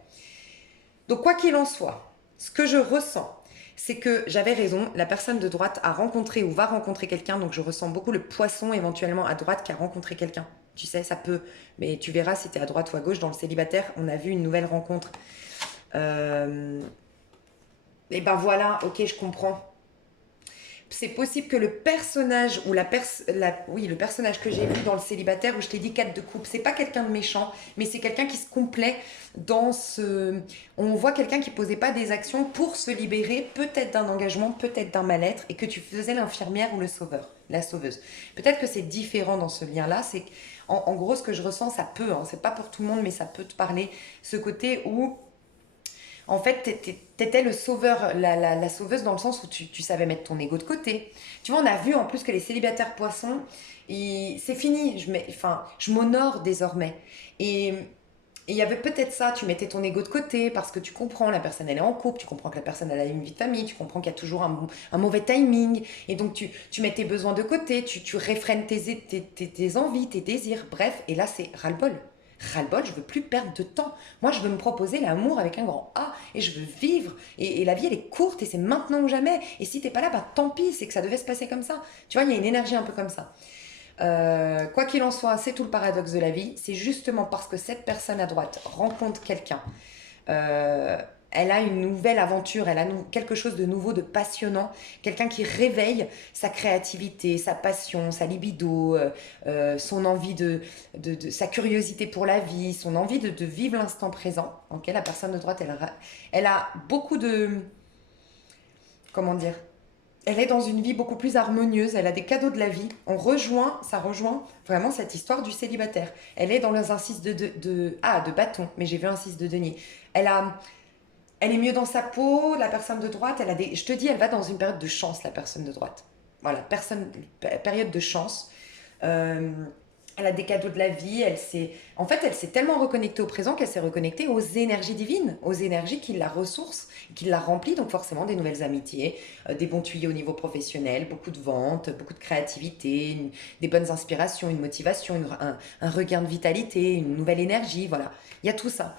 Donc, quoi qu'il en soit, ce que je ressens, c'est que j'avais raison, la personne de droite a rencontré ou va rencontrer quelqu'un, donc je ressens beaucoup le poisson éventuellement à droite qui a rencontré quelqu'un. Tu sais, ça peut, mais tu verras si tu es à droite ou à gauche. Dans le célibataire, on a vu une nouvelle rencontre. Euh, et ben voilà, ok, je comprends. C'est possible que le personnage ou oui, le personnage que j'ai vu dans le célibataire où je t'ai dit 4 de coupe, c'est pas quelqu'un de méchant, mais c'est quelqu'un qui se complaît dans ce. On voit quelqu'un qui posait pas des actions pour se libérer, peut-être d'un engagement, peut-être d'un mal-être, et que tu faisais l'infirmière ou le sauveur, la sauveuse. Peut-être que c'est différent dans ce lien-là. C'est en gros ce que je ressens, ça peut, hein, c'est pas pour tout le monde, mais ça peut te parler. Ce côté où en fait, t'étais le sauveur, la sauveuse dans le sens où tu savais mettre ton ego de côté. Tu vois, on a vu en plus que les célibataires poissons, c'est fini. Enfin, je m'honore désormais. Et il y avait peut-être ça, tu mettais ton ego de côté parce que tu comprends, la personne elle est en couple, tu comprends que la personne elle a une vie de famille, tu comprends qu'il y a toujours un mauvais timing, et donc tu mets tes besoins de côté, tu réfrènes tes envies, tes désirs, bref, et là c'est ras-le-bol. Ras-le-bol, je veux plus perdre de temps. Moi, je veux me proposer l'amour avec un grand A et je veux vivre. Et la vie, elle est courte et c'est maintenant ou jamais. Et si t'es pas là, bah tant pis, c'est que ça devait se passer comme ça. Tu vois, il y a une énergie un peu comme ça. Quoi qu'il en soit, c'est tout le paradoxe de la vie. C'est justement parce que cette personne à droite rencontre quelqu'un, euh, elle a une nouvelle aventure, elle a quelque chose de nouveau, de passionnant, quelqu'un qui réveille sa créativité, sa passion, sa libido, son envie sa curiosité pour la vie, son envie de vivre l'instant présent. Ok, la personne de droite, elle a beaucoup de, comment dire, elle est dans une vie beaucoup plus harmonieuse, elle a des cadeaux de la vie. Ça rejoint vraiment cette histoire du célibataire. Elle est dans un 6 de bâton, mais j'ai vu un 6 de denier. Elle a, elle est mieux dans sa peau, la personne de droite, je te dis, elle va dans une période de chance, la personne de droite. Voilà, période de chance. Euh, Elle a des cadeaux de la vie, en fait, elle s'est tellement reconnectée au présent qu'elle s'est reconnectée aux énergies divines, aux énergies qui la ressourcent, qui la remplissent, donc forcément des nouvelles amitiés, des bons tuyaux au niveau professionnel, beaucoup de ventes, beaucoup de créativité, des bonnes inspirations, une motivation, un regain de vitalité, une nouvelle énergie, voilà. Il y a tout ça.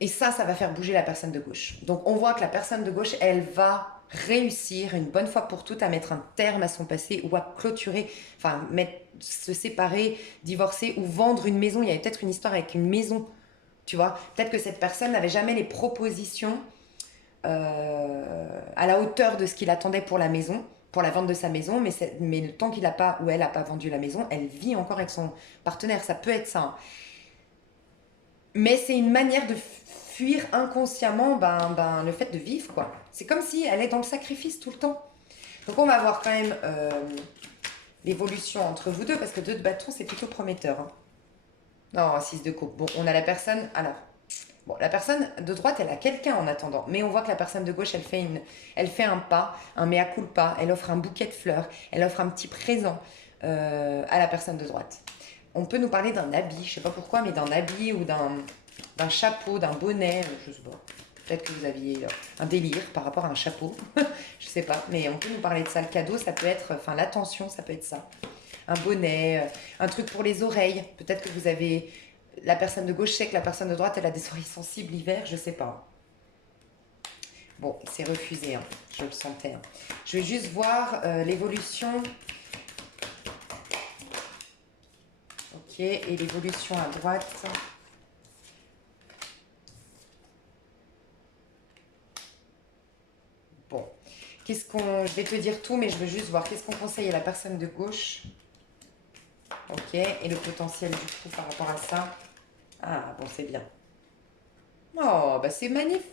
Et ça va faire bouger la personne de gauche. Donc on voit que la personne de gauche, elle va réussir une bonne fois pour toutes à mettre un terme à son passé ou à clôturer, enfin se séparer, divorcer ou vendre une maison. Il y avait peut-être une histoire avec une maison, tu vois. Peut-être que cette personne n'avait jamais les propositions à la hauteur de ce qu'il attendait pour la maison, pour la vente de sa maison, mais le temps qu'il n'a pas ou elle n'a pas vendu la maison, elle vit encore avec son partenaire. Ça peut être ça, hein. Mais c'est une manière de fuir inconsciemment le fait de vivre, quoi. C'est comme si elle est dans le sacrifice tout le temps. Donc on va voir quand même l'évolution entre vous deux, parce que 2 de bâton, c'est plutôt prometteur, hein. Non, 6 de coupe. Bon, on a la personne... Alors, bon, la personne de droite, elle a quelqu'un en attendant. Mais on voit que la personne de gauche, elle fait un pas, un mea culpa. Elle offre un bouquet de fleurs. Elle offre un petit présent à la personne de droite. on peut nous parler d'un habit, je sais pas pourquoi, mais d'un habit ou d'un chapeau, d'un bonnet, je sais pas. Peut-être que vous aviez un délire par rapport à un chapeau, je sais pas, mais on peut nous parler de ça. Le cadeau, ça peut être, enfin l'attention, ça peut être ça. Un bonnet, un truc pour les oreilles. Peut-être que vous avez, la personne de gauche sait que la personne de droite, elle a des oreilles sensibles l'hiver, je sais pas. Bon, c'est refusé, hein. Je le sentais. Hein. Je vais juste voir l'évolution. Ok, et l'évolution à droite. Bon, je vais te dire tout, mais je veux juste voir qu'est-ce qu'on conseille à la personne de gauche. Ok, et le potentiel du coup par rapport à ça. Ah, bon, c'est bien. Oh, bah c'est magnifique.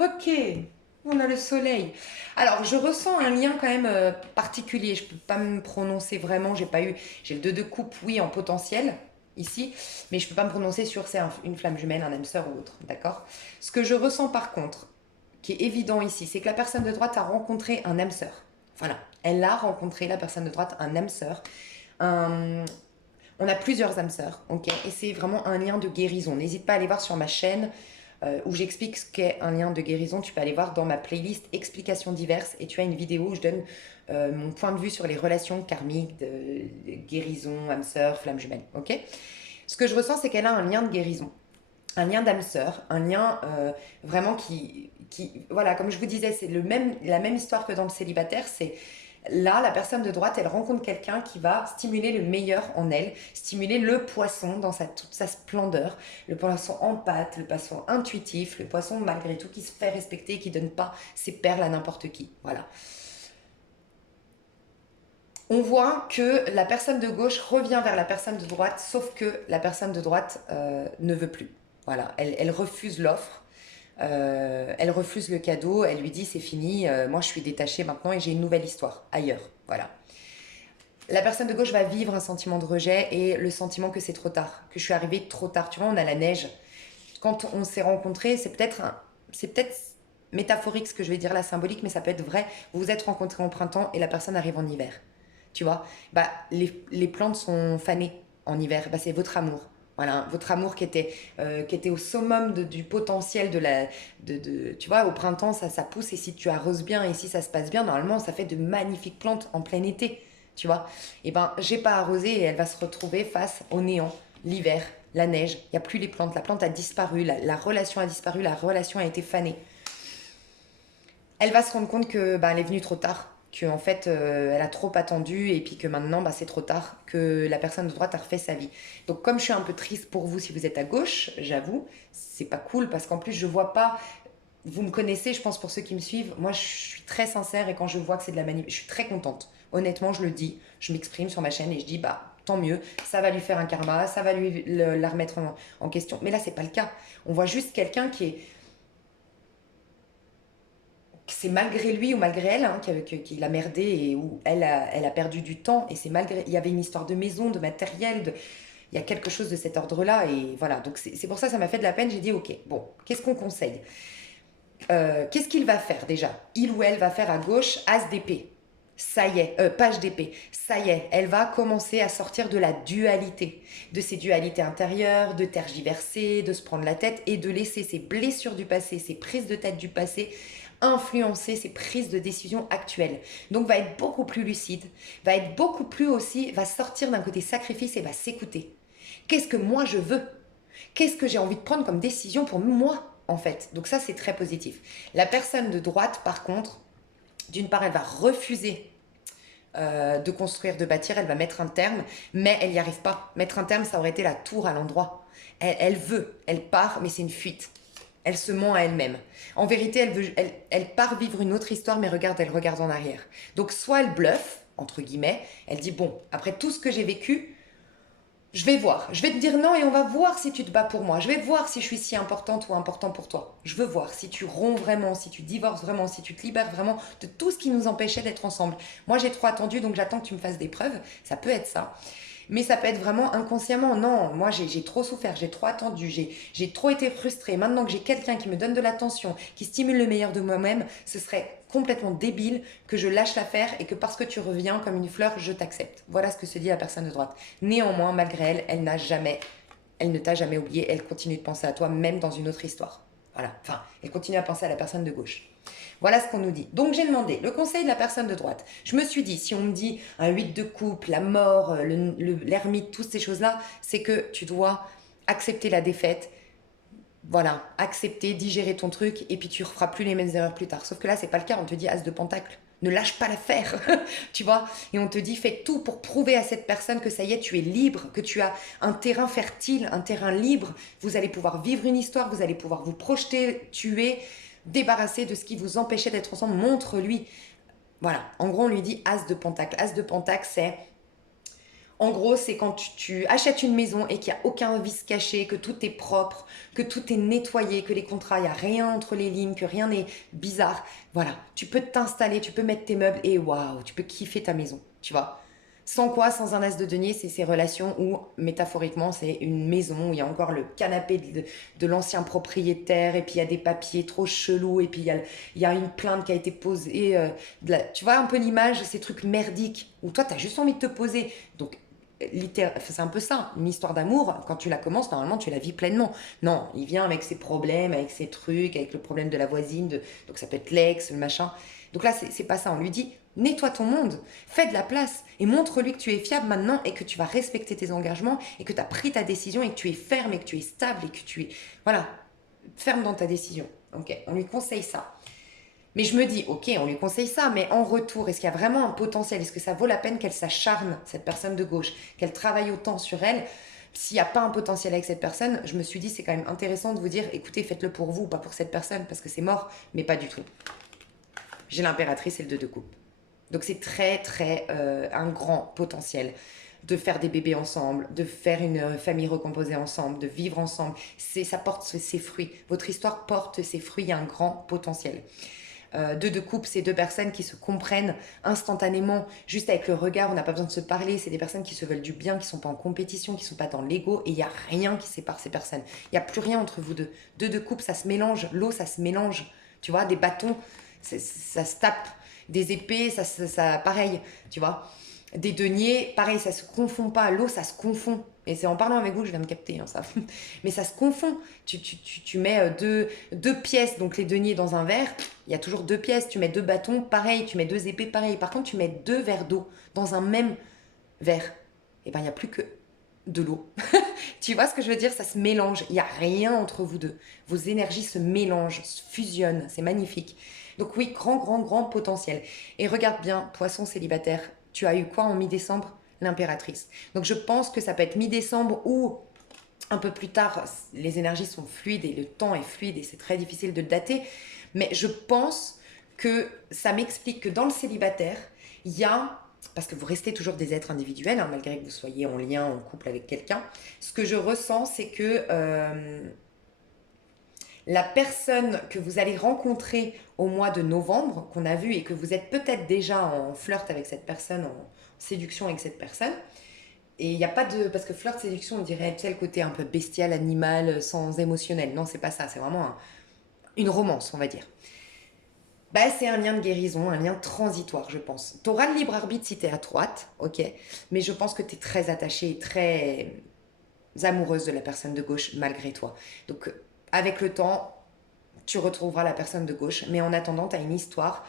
Ok, on a le soleil. Alors, je ressens un lien quand même particulier. Je peux pas me prononcer vraiment. J'ai le 2 de coupe, oui, en potentiel ici, mais je peux pas me prononcer sur c'est une flamme jumelle, un âme sœur ou autre, d'accord? Ce que je ressens par contre, qui est évident ici, c'est que la personne de droite a rencontré un âme sœur. Voilà, elle a rencontré, la personne de droite, un âme sœur. Un- On a plusieurs âmes sœurs, ok? Et c'est vraiment un lien de guérison. N'hésite pas à aller voir sur ma chaîne où j'explique ce qu'est un lien de guérison. Tu peux aller voir dans ma playlist Explications diverses et tu as une vidéo où je donne mon point de vue sur les relations karmiques, de guérison, âme sœur, flamme jumelle, ok? Ce que je ressens, c'est qu'elle a un lien de guérison, un lien d'âme sœur, un lien vraiment voilà, comme je vous disais, c'est la même histoire que dans le célibataire, c'est là, la personne de droite, elle rencontre quelqu'un qui va stimuler le meilleur en elle, stimuler le poisson dans toute sa splendeur, le poisson empathe, le poisson intuitif, le poisson malgré tout qui se fait respecter, qui donne pas ses perles à n'importe qui. Voilà. On voit que la personne de gauche revient vers la personne de droite, sauf que la personne de droite ne veut plus. Voilà, elle refuse l'offre. Elle refuse le cadeau, elle lui dit c'est fini, moi je suis détachée maintenant et j'ai une nouvelle histoire ailleurs. Voilà. La personne de gauche va vivre un sentiment de rejet et le sentiment que c'est trop tard, que je suis arrivée trop tard. Tu vois, on a la neige. Quand on s'est rencontrés, c'est peut-être métaphorique ce que je vais dire là, symbolique, mais ça peut être vrai. Vous vous êtes rencontrés en printemps et la personne arrive en hiver. Tu vois, bah, les plantes sont fanées en hiver. Bah, c'est votre amour. Voilà, votre amour qui était au summum du potentiel tu vois, au printemps, ça pousse et si tu arroses bien et si ça se passe bien, normalement, ça fait de magnifiques plantes en plein été. Tu vois, et ben, j'ai pas arrosé et elle va se retrouver face au néant, l'hiver, la neige. Il n'y a plus les plantes. La plante a disparu, la relation a disparu, la relation a été fanée. Elle va se rendre compte que bah, elle est venue trop tard, que en fait elle a trop attendu et puis que maintenant bah, c'est trop tard, que la personne de droite a refait sa vie. Donc comme je suis un peu triste pour vous si vous êtes à gauche, j'avoue, c'est pas cool parce qu'en plus je vois pas. Vous me connaissez, je pense pour ceux qui me suivent, moi je suis très sincère et quand je vois que c'est de la manip, je suis très contente. Honnêtement, je le dis, je m'exprime sur ma chaîne et je dis bah tant mieux, ça va lui faire un karma, ça va la remettre en question. Mais là c'est pas le cas. On voit juste quelqu'un c'est malgré lui ou malgré elle hein, qu'il a merdé et où elle a perdu du temps et c'est malgré il y avait une histoire de maison de matériel il y a quelque chose de cet ordre là et voilà donc c'est pour ça que ça m'a fait de la peine j'ai dit ok bon qu'est-ce qu'on conseille qu'est-ce qu'il va faire déjà il ou elle va faire à gauche as d'épée ça y est, page d'épée, ça y est, elle va commencer à sortir de la dualité, de ses dualités intérieures, de tergiverser, de se prendre la tête et de laisser ses blessures du passé, ses prises de tête du passé influencer ses prises de décision actuelles. Donc va être beaucoup plus lucide, va être beaucoup plus aussi, va sortir d'un côté sacrifice et va s'écouter. Qu'est-ce que moi je veux? Qu'est-ce que j'ai envie de prendre comme décision pour moi en fait? Donc ça c'est très positif. La personne de droite par contre, d'une part elle va refuser de construire, de bâtir, elle va mettre un terme, mais elle n'y arrive pas. Mettre un terme, ça aurait été la tour à l'endroit. Elle veut, elle part, mais c'est une fuite. Elle se ment à elle-même. En vérité, elle part vivre une autre histoire, mais regarde, elle regarde en arrière. Donc soit elle bluffe, entre guillemets, elle dit, bon, après tout ce que j'ai vécu, je vais voir. Je vais te dire non et on va voir si tu te bats pour moi. Je vais voir si je suis si importante ou important pour toi. Je veux voir si tu romps vraiment, si tu divorces vraiment, si tu te libères vraiment de tout ce qui nous empêchait d'être ensemble. Moi, j'ai trop attendu, donc j'attends que tu me fasses des preuves. Ça peut être ça. Mais ça peut être vraiment inconsciemment. Non, moi j'ai trop souffert, j'ai trop attendu, j'ai trop été frustrée. Maintenant que j'ai quelqu'un qui me donne de l'attention, qui stimule le meilleur de moi-même, ce serait complètement débile que je lâche l'affaire et que parce que tu reviens comme une fleur, je t'accepte. Voilà ce que se dit la personne de droite. Néanmoins, malgré elle, elle ne t'a jamais oublié, elle continue de penser à toi, même dans une autre histoire. Voilà, enfin, elle continue à penser à la personne de gauche. Voilà ce qu'on nous dit. Donc j'ai demandé le conseil de la personne de droite. Je me suis dit, si on me dit un 8 de coupe, la mort, l'ermite, toutes ces choses-là, c'est que tu dois accepter la défaite. Voilà, accepter, digérer ton truc, et puis tu ne referas plus les mêmes erreurs plus tard. Sauf que là, c'est pas le cas. On te dit as de pentacle. Ne lâche pas l'affaire, tu vois. Et on te dit, fais tout pour prouver à cette personne que ça y est, tu es libre, que tu as un terrain fertile, un terrain libre. Vous allez pouvoir vivre une histoire, vous allez pouvoir vous projeter, tuer, débarrasser de ce qui vous empêchait d'être ensemble. Montre-lui. Voilà. En gros, on lui dit as de pentacle. As de pentacle, c'est... En gros, c'est quand tu achètes une maison et qu'il n'y a aucun vice caché, que tout est propre, que tout est nettoyé, que les contrats, il n'y a rien entre les lignes, que rien n'est bizarre. Voilà, tu peux t'installer, tu peux mettre tes meubles et waouh, tu peux kiffer ta maison, tu vois. Sans quoi, sans un as de denier, c'est ces relations où, métaphoriquement, c'est une maison où il y a encore le canapé de l'ancien propriétaire et puis il y a des papiers trop chelous et puis il y a une plainte qui a été posée. Tu vois un peu l'image, ces trucs merdiques où toi, tu as juste envie de te poser. Donc, c'est un peu ça, une histoire d'amour, quand tu la commences, normalement tu la vis pleinement. Non, il vient avec ses problèmes, avec ses trucs, avec le problème de la voisine, donc ça peut être l'ex, le machin. Donc là, c'est pas ça, on lui dit, nettoie ton monde, fais de la place et montre-lui que tu es fiable maintenant et que tu vas respecter tes engagements et que tu as pris ta décision et que tu es ferme et que tu es stable et que tu es, voilà, ferme dans ta décision. Ok, on lui conseille ça. Mais je me dis, ok, on lui conseille ça, mais en retour, est-ce qu'il y a vraiment un potentiel? Est-ce que ça vaut la peine qu'elle s'acharne, cette personne de gauche, qu'elle travaille autant sur elle? S'il n'y a pas un potentiel avec cette personne, je me suis dit, c'est quand même intéressant de vous dire, écoutez, faites-le pour vous, pas pour cette personne, parce que c'est mort, mais pas du tout. J'ai l'impératrice et le 2 de coupe. Donc c'est très, un grand potentiel de faire des bébés ensemble, de faire une famille recomposée ensemble, de vivre ensemble. Ça porte ses fruits. Votre histoire porte ses fruits, il y a un grand potentiel. 2 de coupe, c'est 2 personnes qui se comprennent instantanément, juste avec le regard, on n'a pas besoin de se parler, c'est des personnes qui se veulent du bien, qui ne sont pas en compétition, qui ne sont pas dans l'ego, et il n'y a rien qui sépare ces personnes. Il n'y a plus rien entre vous deux. 2 de coupe, ça se mélange, l'eau, ça se mélange, tu vois, des bâtons, ça se tape, des épées, ça pareil, tu vois. Des deniers, pareil, ça se confond pas, l'eau, ça se confond. Et c'est en parlant avec vous que je viens de capter, hein, ça. Mais ça se confond. Tu mets deux pièces, donc les deniers dans un verre, il y a toujours 2 pièces. Tu mets 2 bâtons, pareil. Tu mets 2 épées, pareil. Par contre, tu mets 2 verres d'eau dans un même verre. Et ben, il n'y a plus que de l'eau. Tu vois ce que je veux dire? Ça se mélange. Il n'y a rien entre vous deux. Vos énergies se mélangent, se fusionnent. C'est magnifique. Donc oui, grand potentiel. Et regarde bien, poisson célibataire, tu as eu quoi en mi-décembre? L'impératrice. Donc je pense que ça peut être mi-décembre ou un peu plus tard. Les énergies sont fluides et le temps est fluide et c'est très difficile de le dater. Mais je pense que ça m'explique que dans le célibataire, il y a, parce que vous restez toujours des êtres individuels, hein, malgré que vous soyez en lien, en couple avec quelqu'un, ce que je ressens, c'est que la personne que vous allez rencontrer au mois de novembre, qu'on a vu et que vous êtes peut-être déjà en flirt avec cette personne, en séduction avec cette personne, et il n'y a pas de... Parce que flirt, séduction, on dirait, tu sais, le côté un peu bestial, animal, sans émotionnel. Non, c'est pas ça, c'est vraiment une romance, on va dire. Bah, c'est un lien de guérison, un lien transitoire, je pense. Tu auras le libre arbitre si tu es à droite, ok, mais je pense que tu es très attachée, très amoureuse de la personne de gauche, malgré toi. Donc, avec le temps, tu retrouveras la personne de gauche, mais en attendant, tu as une histoire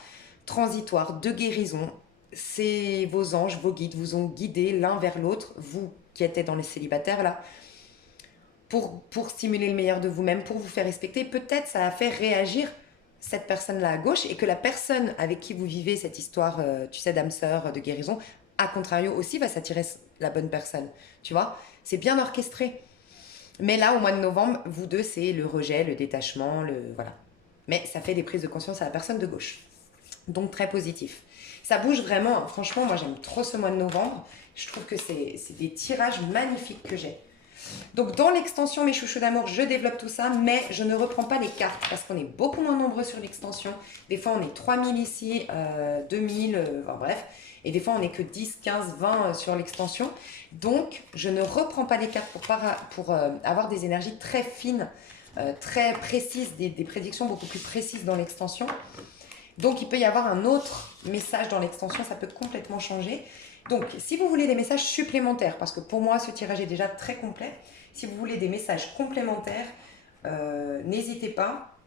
transitoire de guérison. C'est vos anges, vos guides vous ont guidé l'un vers l'autre, vous qui étiez dans les célibataires là, pour stimuler le meilleur de vous-même, pour vous faire respecter. Peut-être ça a fait réagir cette personne-là à gauche et que la personne avec qui vous vivez cette histoire, tu sais, d'âme sœur, de guérison, à contrario aussi va s'attirer la bonne personne. Tu vois, c'est bien orchestré. Mais là, au mois de novembre, vous deux, c'est le rejet, le détachement, voilà. Mais ça fait des prises de conscience à la personne de gauche. Donc très positif. Ça bouge vraiment. Franchement, moi j'aime trop ce mois de novembre. Je trouve que c'est des tirages magnifiques que j'ai. Donc dans l'extension Mes chouchous d'amour, je développe tout ça, mais je ne reprends pas les cartes parce qu'on est beaucoup moins nombreux sur l'extension. Des fois on est 3000 ici, 2000, enfin bref. Et des fois, on n'est que 10, 15, 20 sur l'extension. Donc, je ne reprends pas les cartes pour avoir des énergies très fines, très précises, des prédictions beaucoup plus précises dans l'extension. Donc, il peut y avoir un autre message dans l'extension, ça peut complètement changer. Donc, si vous voulez des messages supplémentaires, parce que pour moi, ce tirage est déjà très complet, si vous voulez des messages complémentaires, n'hésitez pas.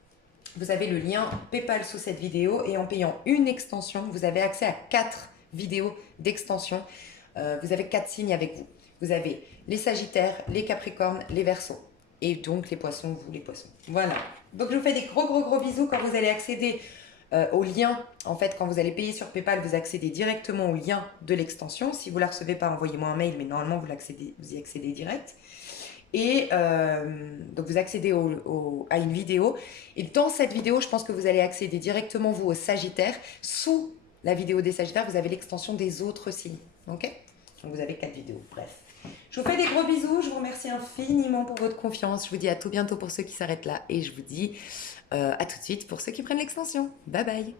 Vous avez le lien PayPal sous cette vidéo et en payant une extension, vous avez accès à 4 vidéos d'extension. Vous avez 4 signes avec vous. Vous avez les Sagittaires, les Capricornes, les Verseaux. Et donc les Poissons, vous les Poissons. Voilà. Donc je vous fais des gros bisous quand vous allez accéder au lien. En fait, quand vous allez payer sur PayPal, vous accédez directement au lien de l'extension. Si vous ne la recevez pas, envoyez-moi un mail, mais normalement vous y accédez direct. Et donc vous accédez à une vidéo. Et dans cette vidéo, je pense que vous allez accéder directement, vous, au Sagittaire. Sous la vidéo des Sagittaires, vous avez l'extension des autres signes. Ok? Donc vous avez 4 vidéos. Bref. Je vous fais des gros bisous. Je vous remercie infiniment pour votre confiance. Je vous dis à tout bientôt pour ceux qui s'arrêtent là. Et je vous dis à tout de suite pour ceux qui prennent l'extension. Bye bye.